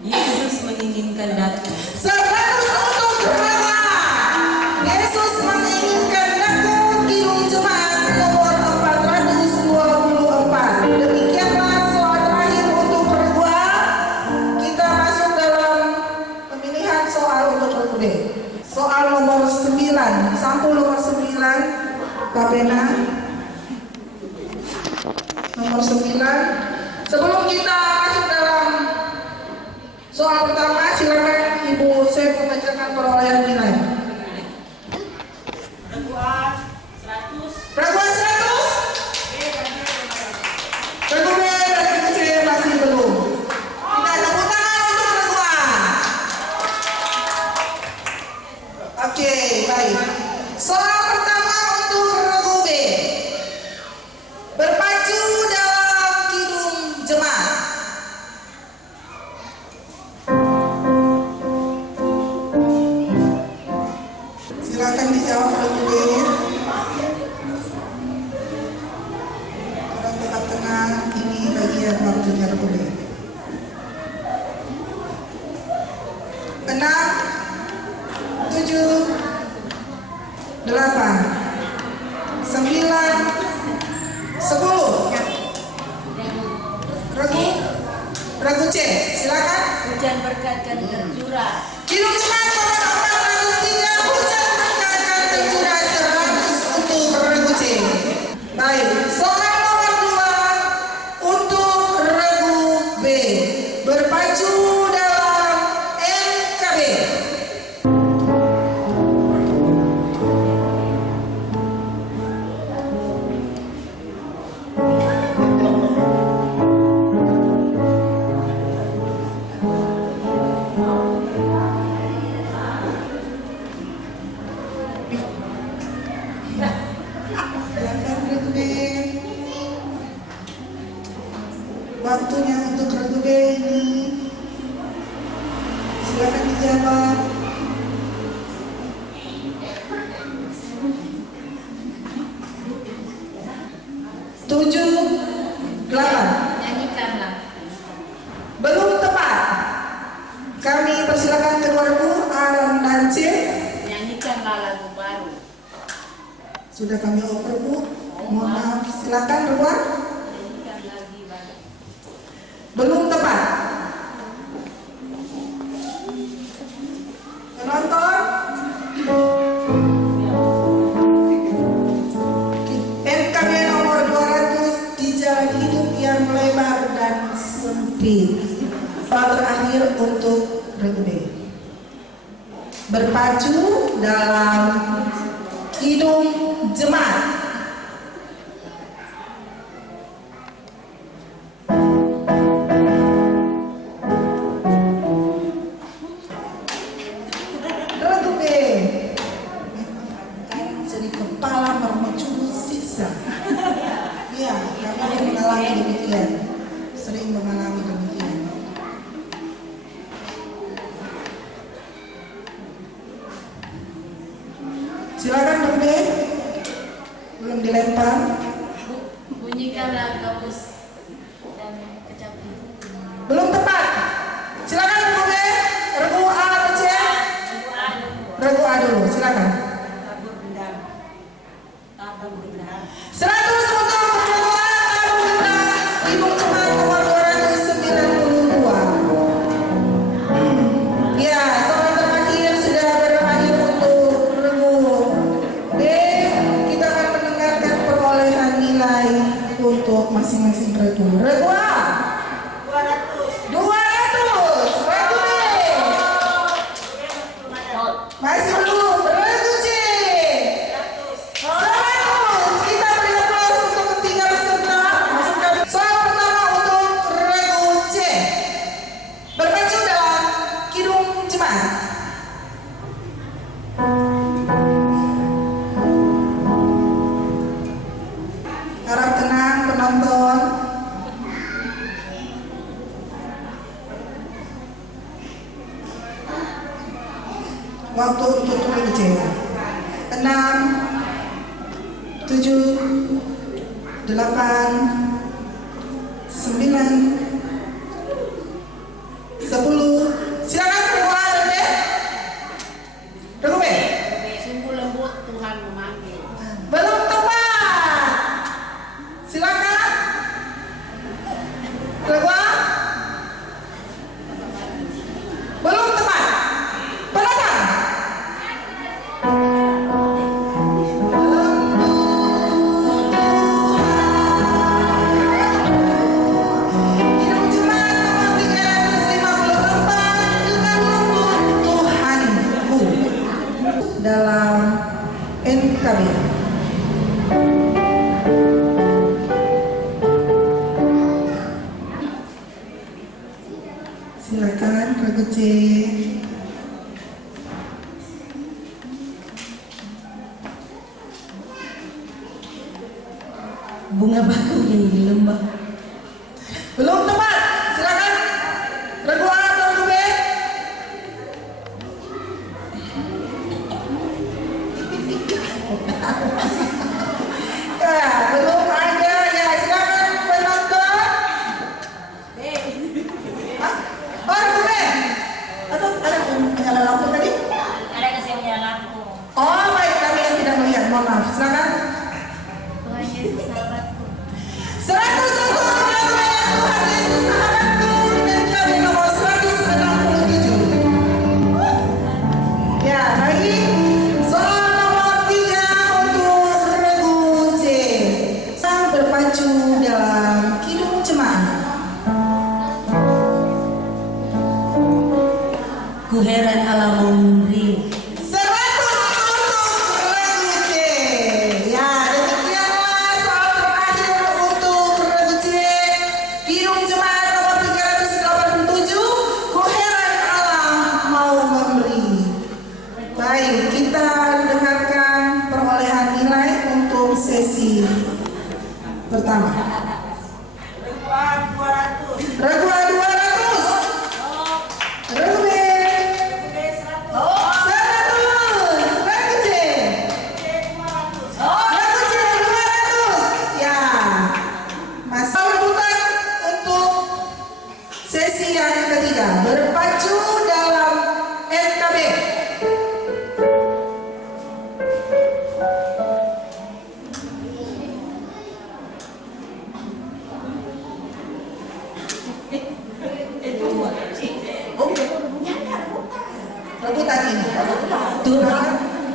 Yesus menginginkan datang. 100 untuk regu A. Yesus menginginkan datang kidung jemaat nomor 424. Demikianlah soal terakhir untuk regu A. Kita masuk dalam pemilihan soal untuk regu B. Soal nomor 9, sampul nomor 9, Kapena. Nomor 9. Sebelum kita masuk dalam soal pertama, silakan Ibu saya membacakan perolehan nilai. Regu A 100. Regu A 100. Regu B dan regu C masih belum. Tidak, tepuk tangan untuk regu A. Oke, baik. Soal pertama untuk regu B. Berpacu dalam kidung jemaat. Silakan dijawab regu B. Orang tetap tenang, ini bagian waktunya regu B. 6, 7, 8, 9, 10. Regu C, silakan. Hujan berkat kan tercurah. Kidung jemaat nomor 403, hujan berkat akan tercurah 100 untuk regu C. Baik, soal nomor 2 untuk regu B. Berpacu dalam NKB. Silakan regu B. Waktunya untuk regu B ini. Silakan dijawab. Tujuh, 8. Nyanyikanlah. Belum tepat. Kami persilakan kedua regu A dan C. Nyanyikanlah lagu baru. Sudah kami oper Bu. Mohon maaf. Silakan regu A. Nyanyikan lagi baru. Belum tepat. Penonton. NKB nomor 200 di jalan hidup yang lebar dan sempit. Soal terakhir untuk regu B. Berpacu dalam kidung jemaat. Regu B. Jadi kepala mermencuru siksa. Iya, kami mengalami demikian. Sering mengalami demikian. Silakan regu B. Belum dilempar. Bunyikanlah gabus dan kecapi. Belum tepat. Silakan regu B. Regu A atau C? Regu A dulu. Silakan. Tabur bendang. Tabur bendang. 100 untuk regu A. Tabur bendang. Ibu Jemaat nomor 292. waktu untuk turun kecewa. 6, 7, 8, 9, 10. Silakan keluar deh. Regu. Sungguh lembut Tuhan memanggil. Belum tepat. Silakan. Regu. Belum tepat. Belakang. Dalam NKB. Silakan Regu C. Bunga bakau yang di lembah. Belum tepat. Silakan Regu A atau Regu B. Ya, belum ada. Ya, silakan penonton. Hah? Oh, Regu B. Atau ada penyala lampu tadi? Ada kasih menyala lampu. Oh, baik, kami yang tidak melihat. Mohon maaf. Silakan. Tuhan Yesus sahabatku. 101 Tuhan Yesus sahabatku. NKB nomor 167. Ya, baik. Soal nomor 3 untuk Regu C. Sang berpacu dalam Kidung Jemaat. Ku heran Allah mau memberi. 100 untuk Regu C. Ya, demikianlah soal terakhir untuk Regu C. Kidung Jemaat nomor 387. Ku heran Allah mau memberi. Baik, kita dengarkan perolehan nilai untuk sesi pertama. Regu A 200. Regu B 100. Regu C. Regu C 200. Ya. Masa rebutan untuk sesi yang ketiga. Berpacu dalam NKB. Rebutan ini. Tuhan.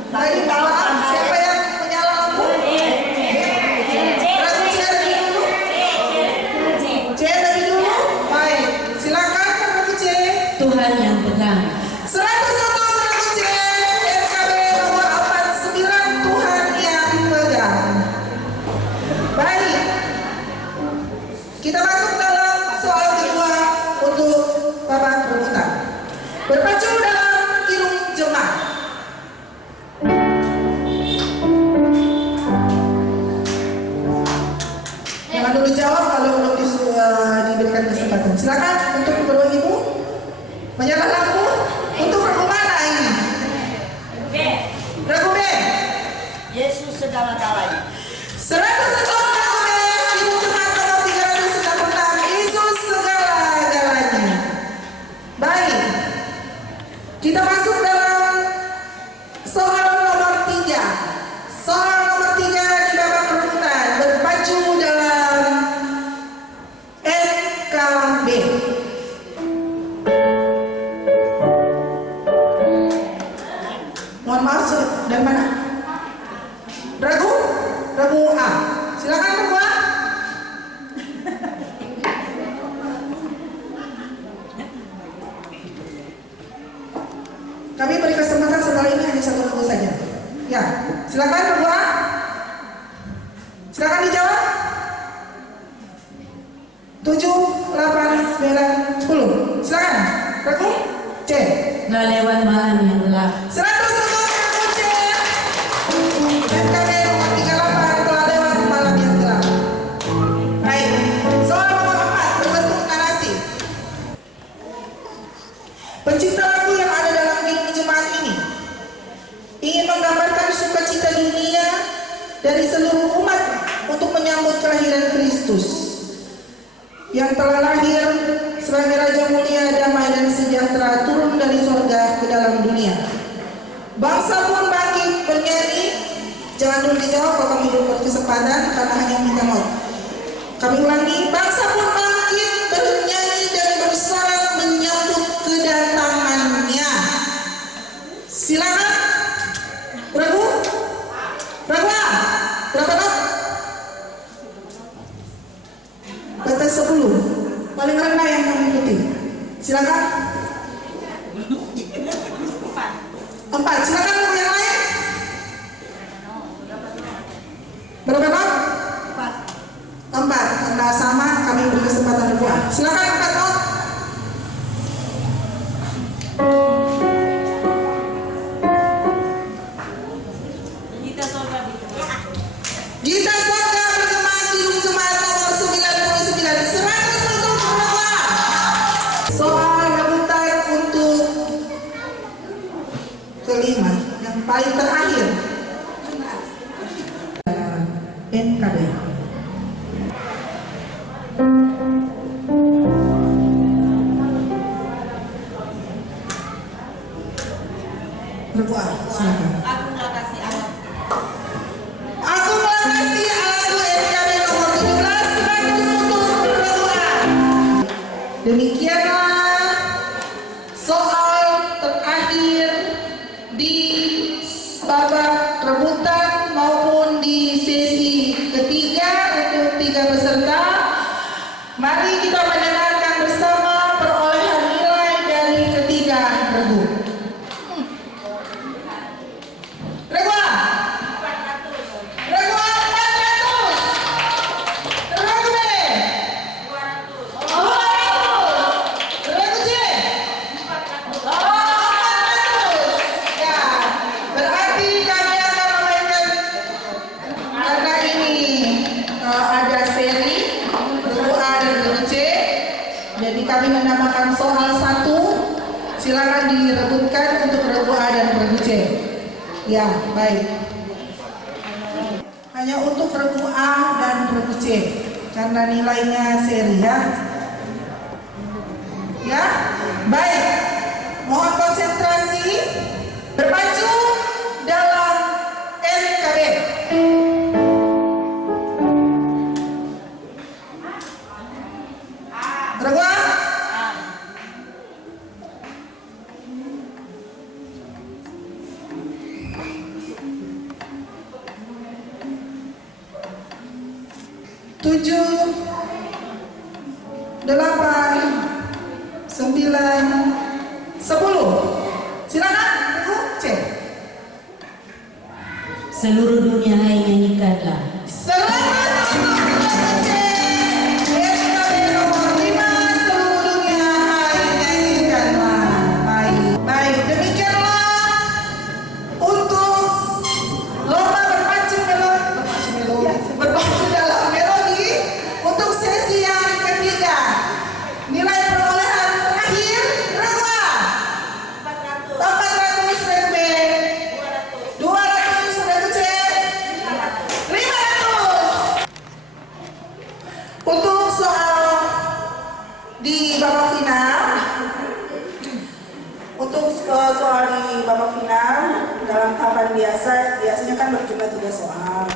Dari bawah siapa yang menyala lampu? Regu C dari dulu. C dari dulu. Baik. Silakan Regu C. Tuhan yang pegang. 101 Regu C. NKB nomor 49. Tuhan yang pegang. Baik. Kita masuk dalam soal kedua untuk babak rebutan. Berpacu dalam Kidung Jemaat. Jangan dulu jawab kalau belum diberikan kesempatan. Silakan untuk kedua ibu menyalakan lampu. Untuk regu mana ini? Regu B. Yesus segala-galanya. 101 Regu B. Kidung Jemaat nomor 396. Yesus segala-galanya. Baik. Kita masuk dalam soal nomor 3. Soal nomor 3 di babak rebutan. Berpacu dalam NKB. Mohon maaf, dari mana? Regu? Regu A. Silakan Regu A. Kami beri kesempatan setelah ini hanya satu regu saja. Ya, silakan Regu A. Silakan dijawab. 7, 8, 9, 10. Silakan. Regu C. Gak lewat malam yang gelap. 101 Regu C. NKB nomor 38 telah lewat malam yang gelap. Baik. Soal nomor 4 berbentuk narasi. Pencipta lagu yang ada dalam Kidung Jemaat ini kelahiran Kristus yang telah lahir sebagai Raja mulia, damai dan sejahtera turun dari surga ke dalam dunia. Bangsa pun bangkit bernyanyi. Jangan dulu dijawab kalau kami dulu kesempatan karena hanya minta maaf. Kami ulangi, bangsa pun bangkit bernyanyi dan bersorak menyambut kedatangannya. Silakan. Ragu? Berapa? Berapa not? Batas 10. Paling rendah yang mengikuti. Silakan. 4. Silakan yang lain. Berapa not? 4. Karena sama kami beri kesempatan kedua. Silakan 4 not. Gita Sorga bergema Kidung Jemaat nomor 99, 100 untuk berdoa. Soal rebutan untuk kelima, yang paling terakhir. NKB. Berdoa, silakan. Aku nggak kasih alat. Akumulasi lagu NKB nomor 17, 100 untuk berdoa. Demikianlah soal terakhir di babak rebutan maupun di sesi ketiga untuk 3 peserta. Mari kita mendengarkan bersama perolehan nilai dari ketiga regu. Regu A. Regu A 400. Regu B 200. Regu C 400. Ya, berarti kami akan memainkan karena ini ada seri regu A dan regu C. Jadi kami menambahkan soal 1. Silakan direbutkan untuk regu A dan regu C. Ya, baik. Hanya untuk regu A dan regu C karena nilainya seri ya. Ya, baik. Mohon konsentrasi, berpacu dalam NKB. Regu A. Tujuh, 8, 9, 10. Silakan, Regu C. Seluruh dunia hai nyanyikanlah. Selamat untuk Regu C. NKB nomor 5, seluruh dunia hai nyanyikanlah. Baik, baik. Demikianlah untuk lomba berpacu dalam melodi untuk sesi yang ketiga. Nilai perolehan terakhir Regu A 400, Regu B 200, Regu C 500. Untuk soal di babak final, dalam tahapan biasanya kan berjumlah 3 soal.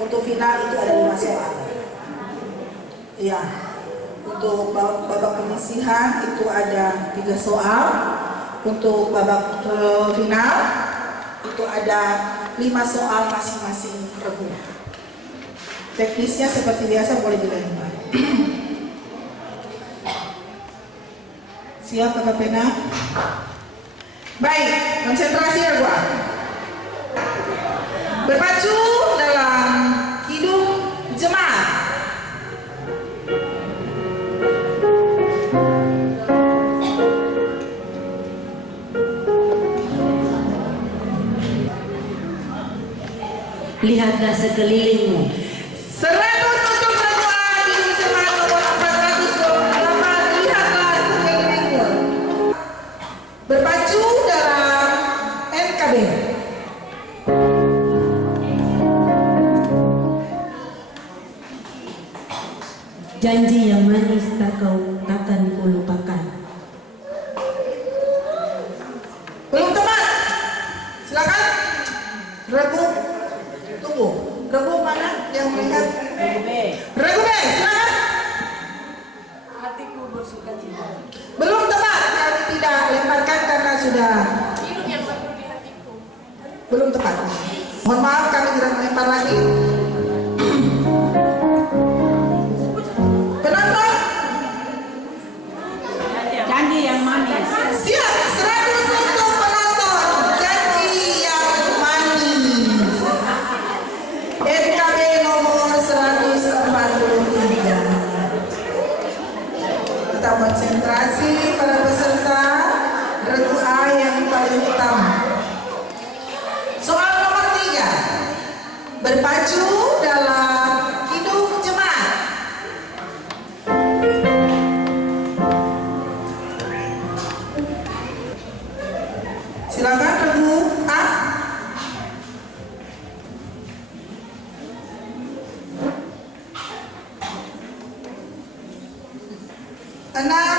Untuk final itu ada 5 soal. Iya. Untuk babak penyisihan itu ada 3 soal. Untuk babak final itu ada 5 soal masing-masing regu. Teknisnya seperti biasa boleh dilempar. Siap Kakak Pena? Baik, konsentrasi regu A. Berpacu dalam Kidung Jemaat. Lihatlah sekelilingmu. 100 untuk regu A Kidung Jemaat nomor 428. Lihatlah sekelilingmu. Berpacu dalam NKB. kau takkan kulupakan. Belum tepat. Silakan. Regu. Tunggu. Regu mana yang melihat? Regu B. Silakan. Hatiku bersuka cita. Belum tepat. Kami tidak lemparkan karena sudah Hidup yang penuh di hatiku. belum tepat. Mohon maaf kami tidak melempar lagi. Penonton Janji yang manis. siap 100 untuk penonton janji yang manis. NKB nomor 143. Kita konsentrasi para peserta regu A yang paling utama. Soal nomor 3. Berpacu dalam Kidung Jemaat. Silakan regu A. Enam,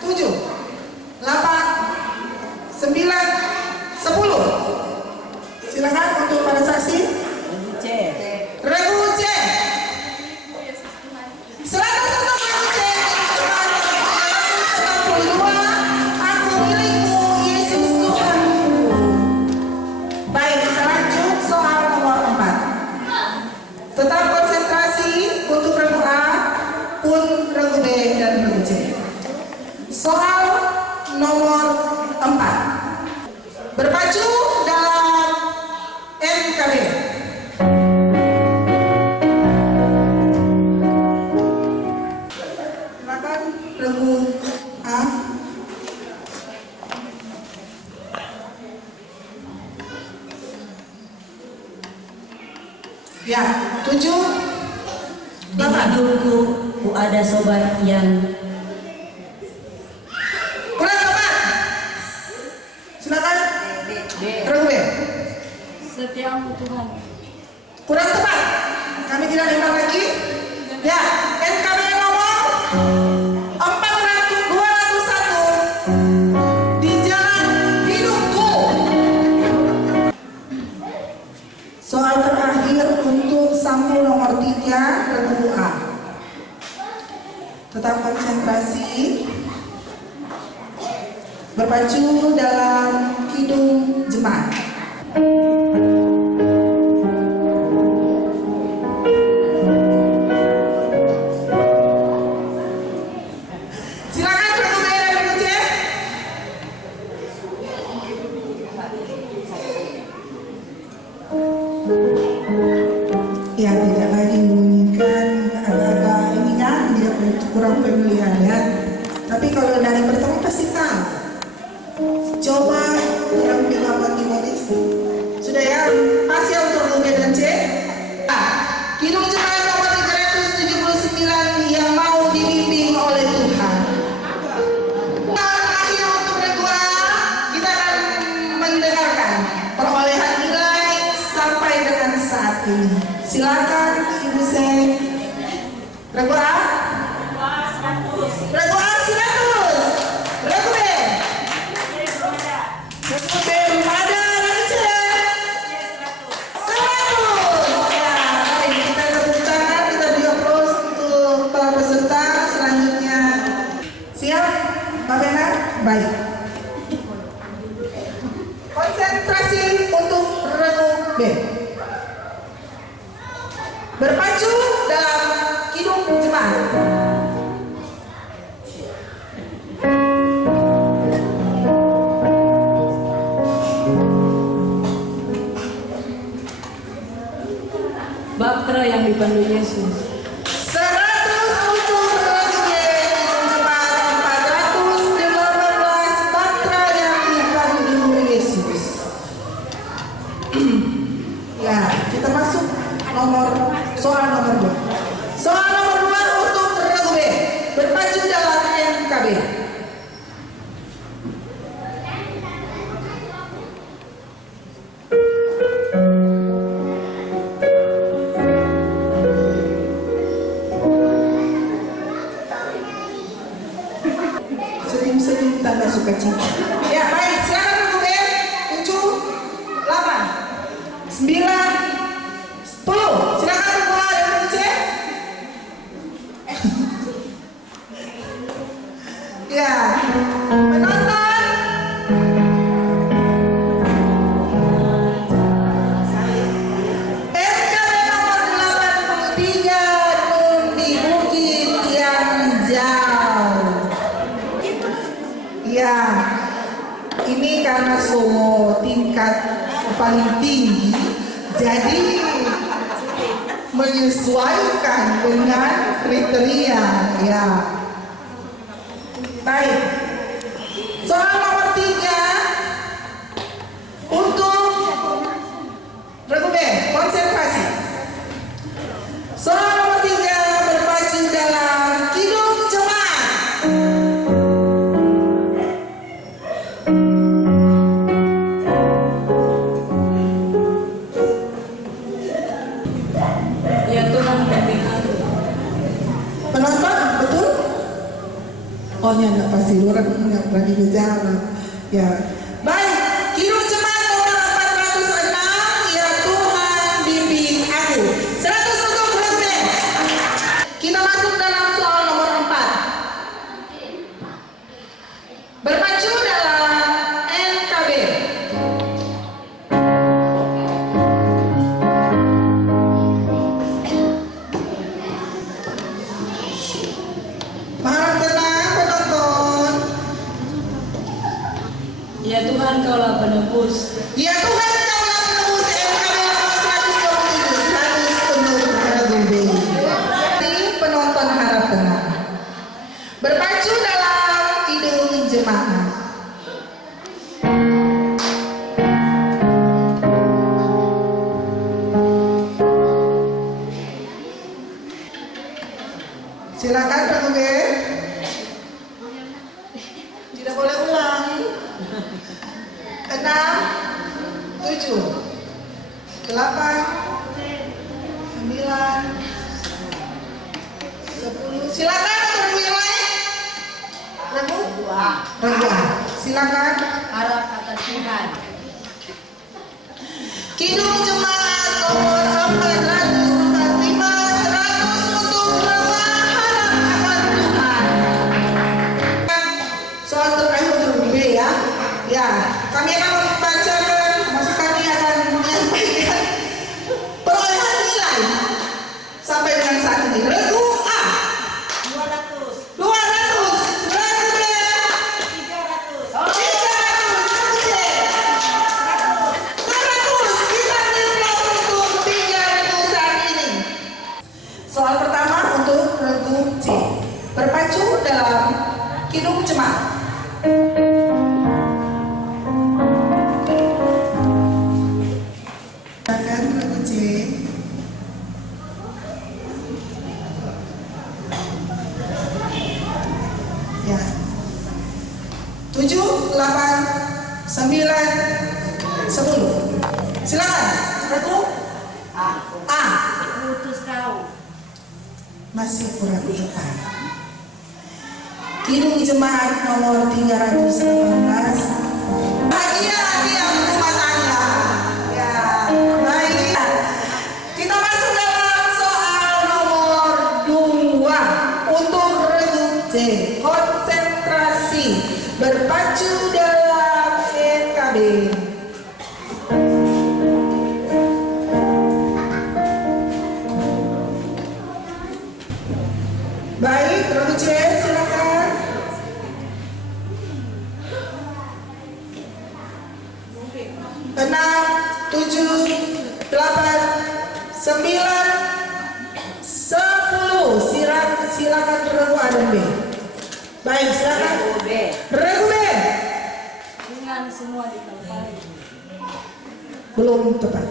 7, 8, 9, 10. Silakan untuk para saksi. Regu C. 100 untuk regu C. 162. Aku milikmu, Yesus Tuhanku. Baik, kita lanjut soal nomor 4. Tetap konsentrasi untuk regu A pun regu B dan regu C. Soal nomor 4. Berpacu dalam NKB. Silakan regu A. Ya, 7, Di hidupku ku ada sobat yang kurang tepat. Silakan regu B. Setiamu Tuhan. Kurang tepat. Kami tidak lempar lagi. Ya, NKB nomor 201 di jalan hidupku. Soal terakhir untuk sampul nomor 3 regu A. Tetap konsentrasi. Berpacu dalam Kidung Jemaat. Silakan regu B dan regu C. Ya, tidak lagi menginginkan agak-agak ininya, dia kurang familiar ya. Tapi kalau dari pertama pasti tahu. Coba yang dilakukan Timotius. Sudah ya, pasti untuk regu B dan C. Kidung Jemaat nomor 379 yang mau dibimbing oleh Tuhan. Terakhir untuk regu A, kita akan mendengarkan perolehan nilai sampai dengan saat ini. Silakan Ibu Sen. Regu A? Regu A 100. Regu B? Regu B belum ada. Regu C? 100. Ya, baik, kita tepuk tangan, kita beri aplaus untuk para peserta selanjutnya. Siap, Mbak Bena? Baik. Konsentrasi untuk regu B. Berpacu dalam Kidung Jemaat. Baktera yang dipandu Yesus. 100 untuk regu B, Kidung Jemaat 418 Baktera yang dipandu Yesus. Ya, kita masuk soal nomor 2. Soal nomor 2 untuk regu B. Berpacu dalam NKB. senyum-senyum tanda sukacita. Ya baik, silakan Regu B. 7, 8, 9, 10. Silakan Regu A dan Regu C. Ya, penonton. RKB nomor 83 Nundi Bukit yang jauh. Ya, ini karena Songo tingkat paling tinggi, jadi menyesuaikan dengan kriteria. Ya, baik. Soal nomor 3 untuk Regu B, konsentrasi. Soal nomor 3 berpacu dalam Kidung Jemaat. Ya Tuhan bimbing aku. Penonton, betul? Oh ya, nggak pasti, orang nggak berani bicara. Ya, baik. Kidung Jemaat nomor 406, ya Tuhan bimbing aku. 100 untuk Regu B. Kita masuk dalam soal nomor 4. Berpacu dalam NKB. Harap tenang penonton. Ya Tuhan kaulah penebus. Ya Tuhan, kaulah penebus. NKB nomor 127, 100 untuk Regu B. Ini penonton harap tenang. Berpacu dalam Kidung Jemaat. Silakan Regu B. Tidak boleh ulang. 6, 7, 8, 9, 10. Silakan untuk Regu yang lain. Regu A. Silakan. Harap kata Tuhan. Kidung Jemaat nomor 445, 100 untuk Regu A. Harap akan Tuhan. Soal terakhir untuk Regu B ya. Ya, kami akan membacakan, maksud kami akan menyampaikan perolehan nilai sampai dengan saat ini. Regu A 200, Regu B 300, Regu C 100. Kita nilai untuk 300 saat ini. Soal pertama untuk Regu C. Berpacu dalam Kidung Jemaat. Silakan Regu C. Ya. 7, 8, 9, 10. Silakan Regu A. Putus kau. Masih kurang tepat. Kidung Jemaat nomor 318. Bahagia tiap rumah tangga. Ya, baik. Kita masuk dalam soal nomor 2 untuk Regu C. Konsentrasi berpacu dalam NKB. Baik, Regu C, silakan. 6, 7, 8, 9, 10. Silakan Regu A dan B. Baik, silakan. Regu B. Dengan semua di tempat. Belum tepat.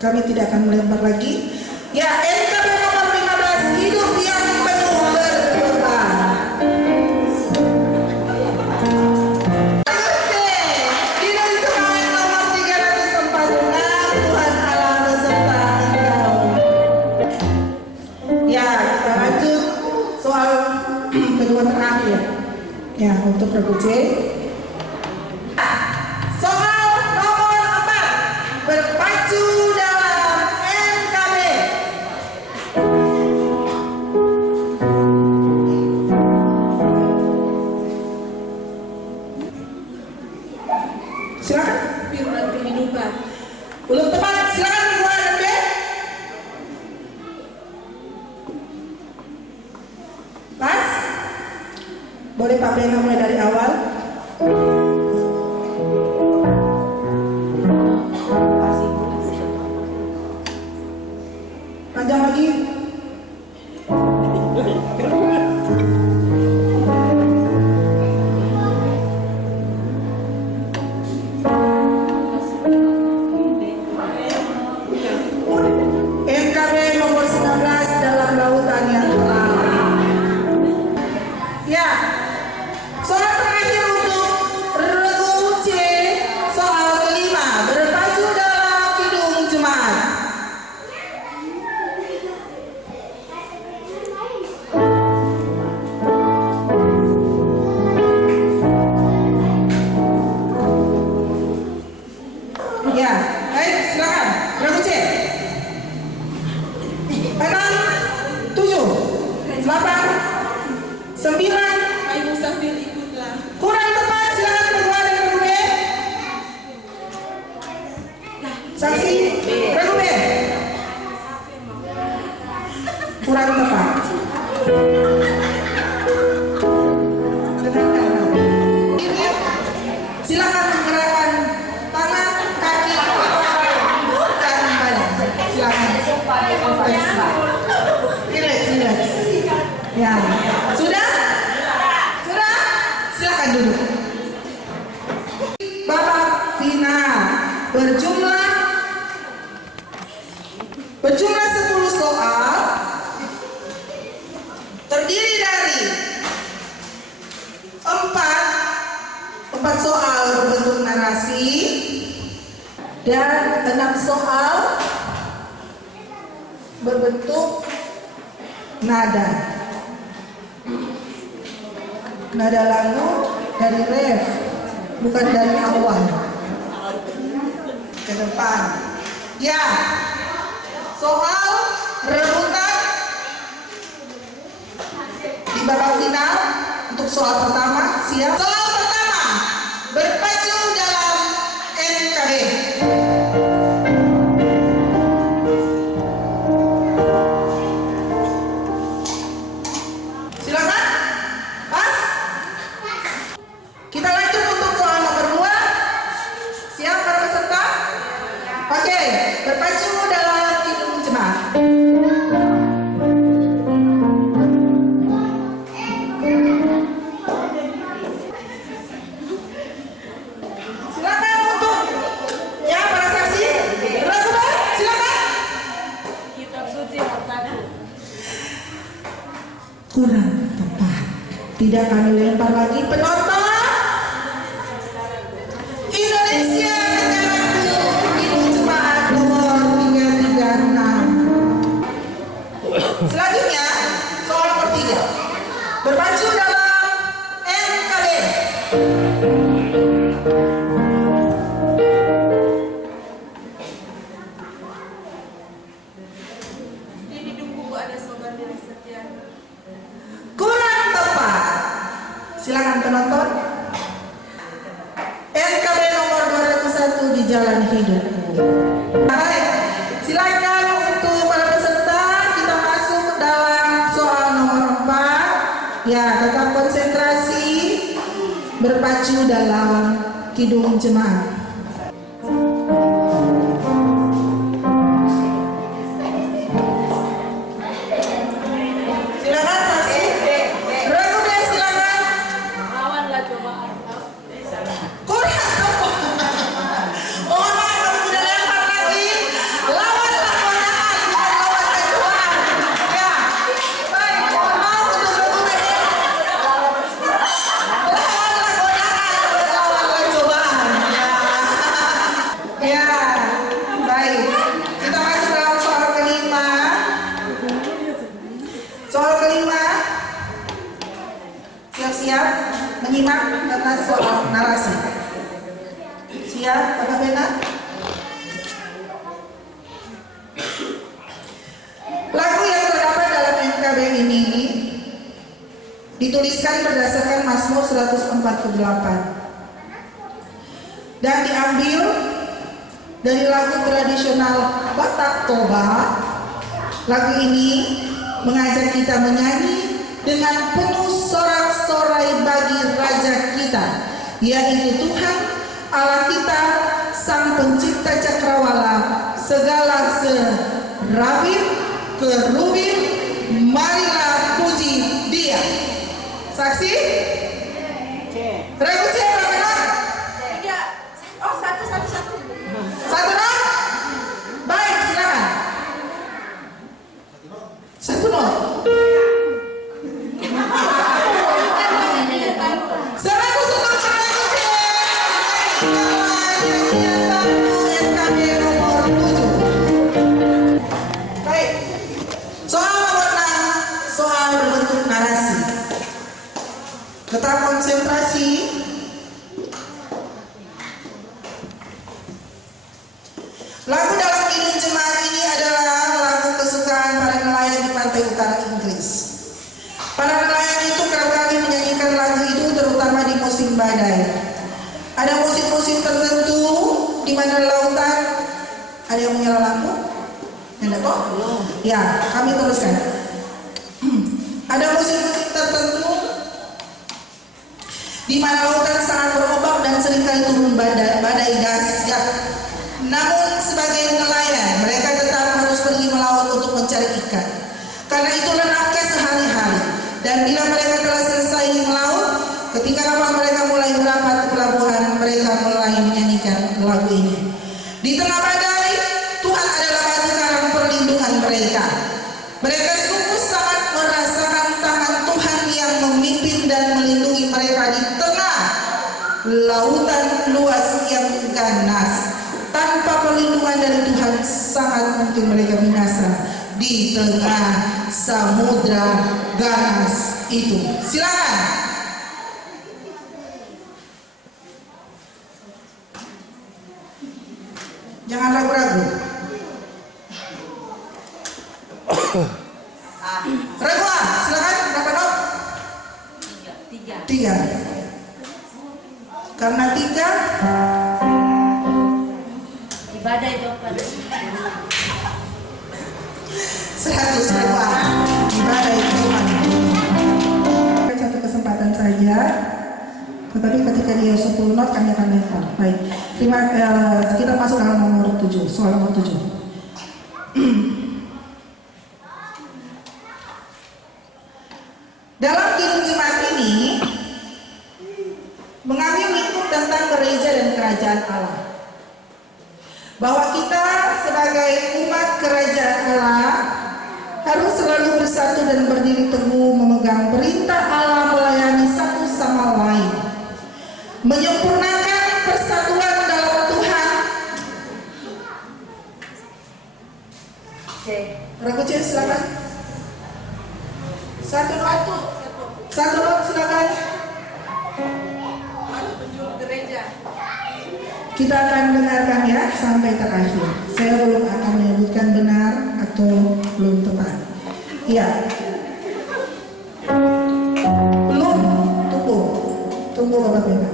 Kami tidak akan melempar lagi. Ya, NKB nomor 15, hidup yang penuh berkorban. Kidung Jemaat nomor 346, Tuhan Allah beserta engkau. Ya, kita lanjut soal kedua terakhir. Ya. untuk regu C. Soal nomor 4 berpacu dalam NKB. Silakan. Firman kehidupan. Belum tepat, silakan keluar NB. Pas. Boleh Pak Bena mulai dari awal. Panjang lagi. NKB nomor 19 dalam lautan yang gelap. Ya, soal terakhir untuk regu C, soal kelima berpacu dalam kidung jemaat. Ya, baik, silakan. Regu C. 6, 7, 8, 9. Ayo Musafir ikutlah. Kurang tepat, silakan keluar dari regu B. Saksi, regu B. Kurang tepat. Silakan menggerakkan tangan, kaki, dan badan. Silakan. Relax, relax. Ya, sudah? Sudah? Silakan duduk. Babak final berjumlah 10 soal, terdiri dari 4 soal berbentuk narasi dan 6 soal berbentuk nada lagu dari ref, bukan dari awal ke depan. Ya, soal rebutan di babak final. Untuk soal pertama, siap. Soal pertama berpacu dalam NKB. Silakan. Pas. Kita lanjut untuk soal nomor 2. Siap para peserta? Oke, berpacu dalam kidung jemaat. Silakan untuk ya para saksi. Regu B, silakan. Kitab suci hartaku. Kurang tepat. Tidak kami lempar lagi penonton. Indonesia negaraku, kidung jemaat nomor 336. Selanjutnya soal nomor 3 berpacu dalam NKB. Di hidupku ada sobat dari setia. Kurang tepat. Silakan penonton. NKB nomor 201 di jalan hidupku. Baik, silakan untuk para peserta kita masuk dalam soal nomor 4. Ya, tetap konsentrasi berpacu dalam kidung jemaat. Silakan saksi. Regu B, silakan. Lawanlah cobaan. Kurang tepat. Mohon maaf kalau sudah lempar lagi. Lawanlah godaan, bukan lawan kejuan. Ya, baik. Mohon maaf untuk regu B. Lawanlah godaan, bukan lawan kejuan. Ya. karena soal narasi. Siap, Kakak Bena? Lagu yang terdapat dalam NKB ini dituliskan berdasarkan Mazmur 148 dan diambil dari lagu tradisional Batak Toba. Lagu ini mengajak kita menyanyi dengan penuh sorak-sorai bagi Raja kita, yaitu Tuhan Allah kita, Sang Pencipta Cakrawala, segala serafim, kerubim, marilah puji Dia. Saksi? Regu C berapa not? 3. Oh, satu. Satu not? Baik, silakan. Satu not. Selaku support Regu C. NKB nomor 7. Baik. Soal nomor 6, soal berbentuk narasi. Tetap konsentrasi. Lagu dalam Kidung Jemaat ini adalah lagu kesukaan para nelayan di pantai utara Inggris. Para nelayan itu kerap kali menyanyikan lagu itu terutama di musim badai. Ada musim-musim tertentu di mana lautan. Ada yang menyala lampu? Ada kok? Ya, kami teruskan. Ada musim-musim tertentu di mana lautan sangat berombak dan seringkali turun badai dahsyat. Namun sebagai nelayan, mereka tetap harus pergi melaut untuk mencari ikan. Karena itulah nafkah sehari-hari. Dan bila mereka telah selesai melaut, ketika kapal mereka mulai merapat ke pelabuhan, mereka mulai menyanyikan lagu ini. Di tengah badai, Tuhan adalah batu karang perlindungan mereka. Mereka sungguh sangat merasakan tangan Tuhan yang memimpin dan melindungi mereka di tengah lautan luas yang ganas. Tanpa perlindungan dari Tuhan, sangat mungkin mereka binasa di tengah samudra ganas itu. Silakan. Jangan ragu-ragu. Ragu ah, silakan. Berapa not? 3. Karena 3 Badai dong, badai. 100 lewat badai Tuhan. Satu kesempatan saja, tetapi ketika dia 10 not kami akan lempar. Baik, kita masuk dalam nomor 7, soal nomor 7. Dalam Kidung Jemaat ini mengambil lingkup tentang gereja dan kerajaan Allah. Bahwa kita sebagai umat kerajaan Allah harus selalu bersatu dan berdiri teguh memegang perintah Allah, melayani satu sama lain, menyempurnakan persatuan dalam Tuhan. Ragu C, silakan. Satu not silakan. Penjuru gereja. Kita akan dengarkan ya sampai terakhir. Saya belum akan menyebutkan benar atau belum tepat. Iya. Belum. Tunggu Bapak Bena.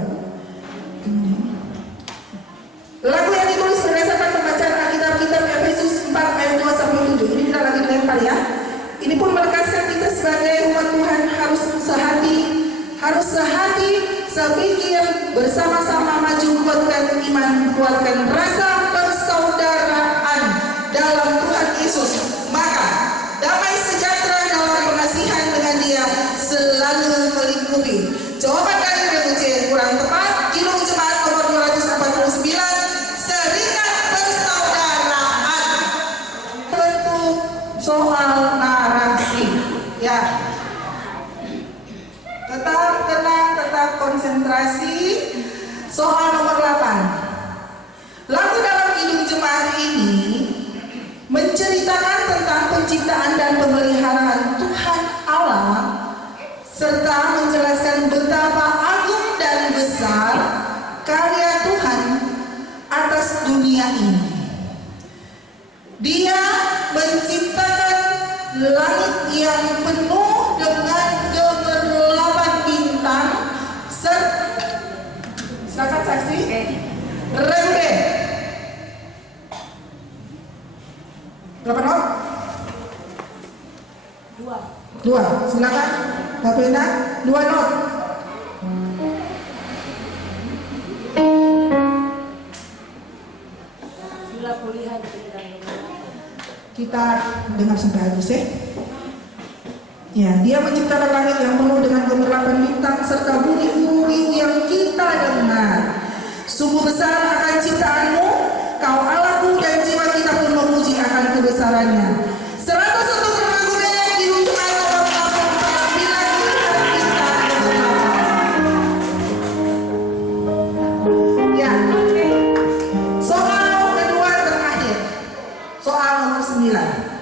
Lagu yang ditulis berdasarkan pembacaan Alkitab kitab Efesus 4 ayat 2 sampai 7. Ini kita lagi dilempar ya. Ini pun menegaskan kita sebagai umat Tuhan harus sehati, sepikir, bersama-sama maju, kuatkan iman, kuatkan rasa persaudaraan dalam Tuhan Yesus. Maka damai sejahtera dalam pengasihan dengan Dia selalu melingkupi. Jawaban dari Regu C kurang tepat. Kidung Jemaat nomor 249, Serikat Persaudaraan. Bentuk soal narasi. Ya. Tetap tenang, tetap konsentrasi. Soal nomor 8. Lagu dalam Kidung Jemaat ini menceritakan tentang penciptaan dan pemeliharaan Tuhan Allah serta menjelaskan betapa agung dan silakan. Pak Pena, 2 not. Sila kuliah dan Kita dengar sampai habis ya. Ya, dia menciptakan langit yang penuh dengan gemerlapan bintang serta bunyi uriu yang kita dengar. Sungguh besar akan ciptaanmu, kau Allahku, dan jiwa kita pun memuji akan kebesarannya. 100 untuk berlagu di ujung ayat 84 bila kita ya. Soal kedua terakhir, soal nomor 9.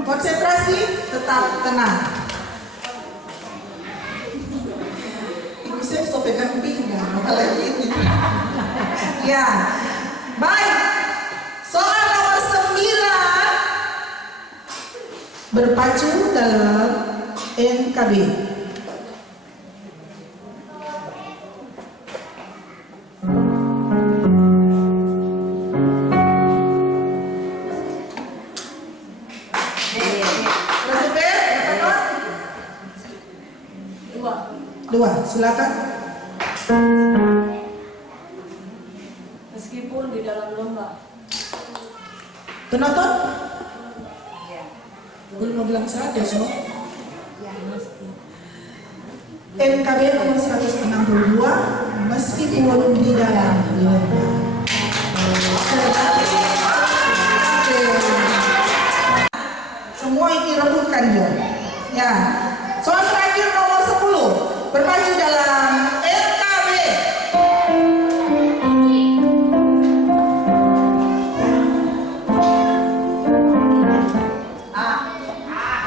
Konsentrasi, tetap tenang. Ibu saya so pegang pinggang, apalagi ini. Ya, baik. Soal nomor 9 berpacu dalam NKB. Dua, silakan. meskipun di dalam lomba. Penonton? Belum mau bilang saja, so. NKB nomor 162, meskipun di dalam lomba. Semua ini rebutkan dia. Ya. Soal terakhir nomor 10, berpacu dalam NKB.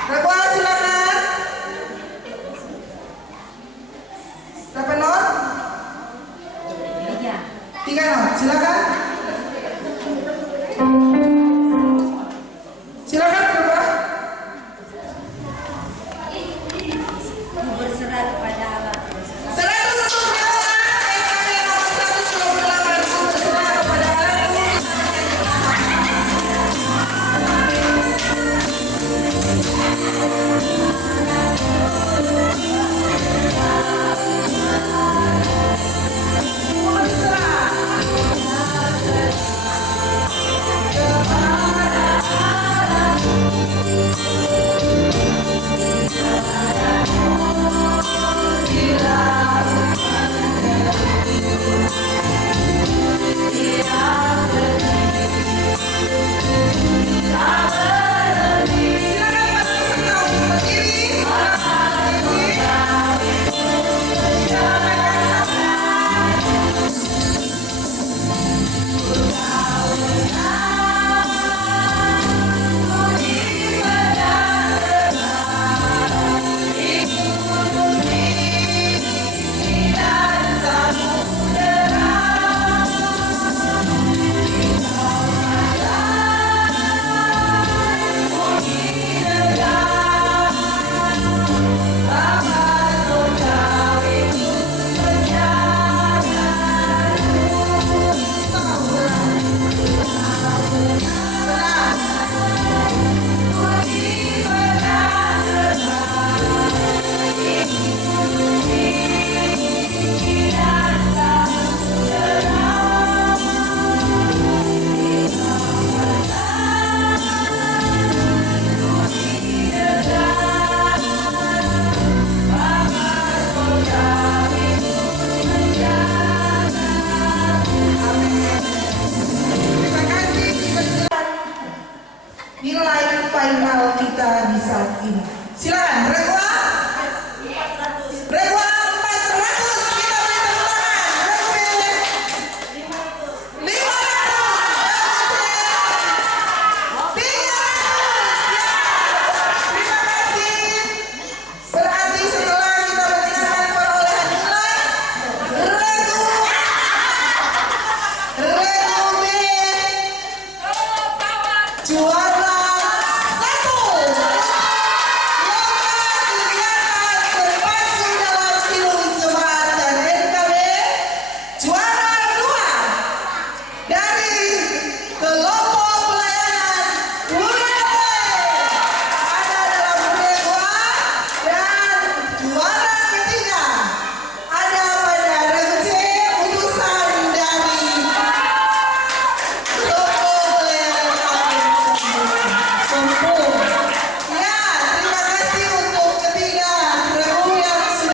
Berapa silakan? Berapa not? 3 not, silakan.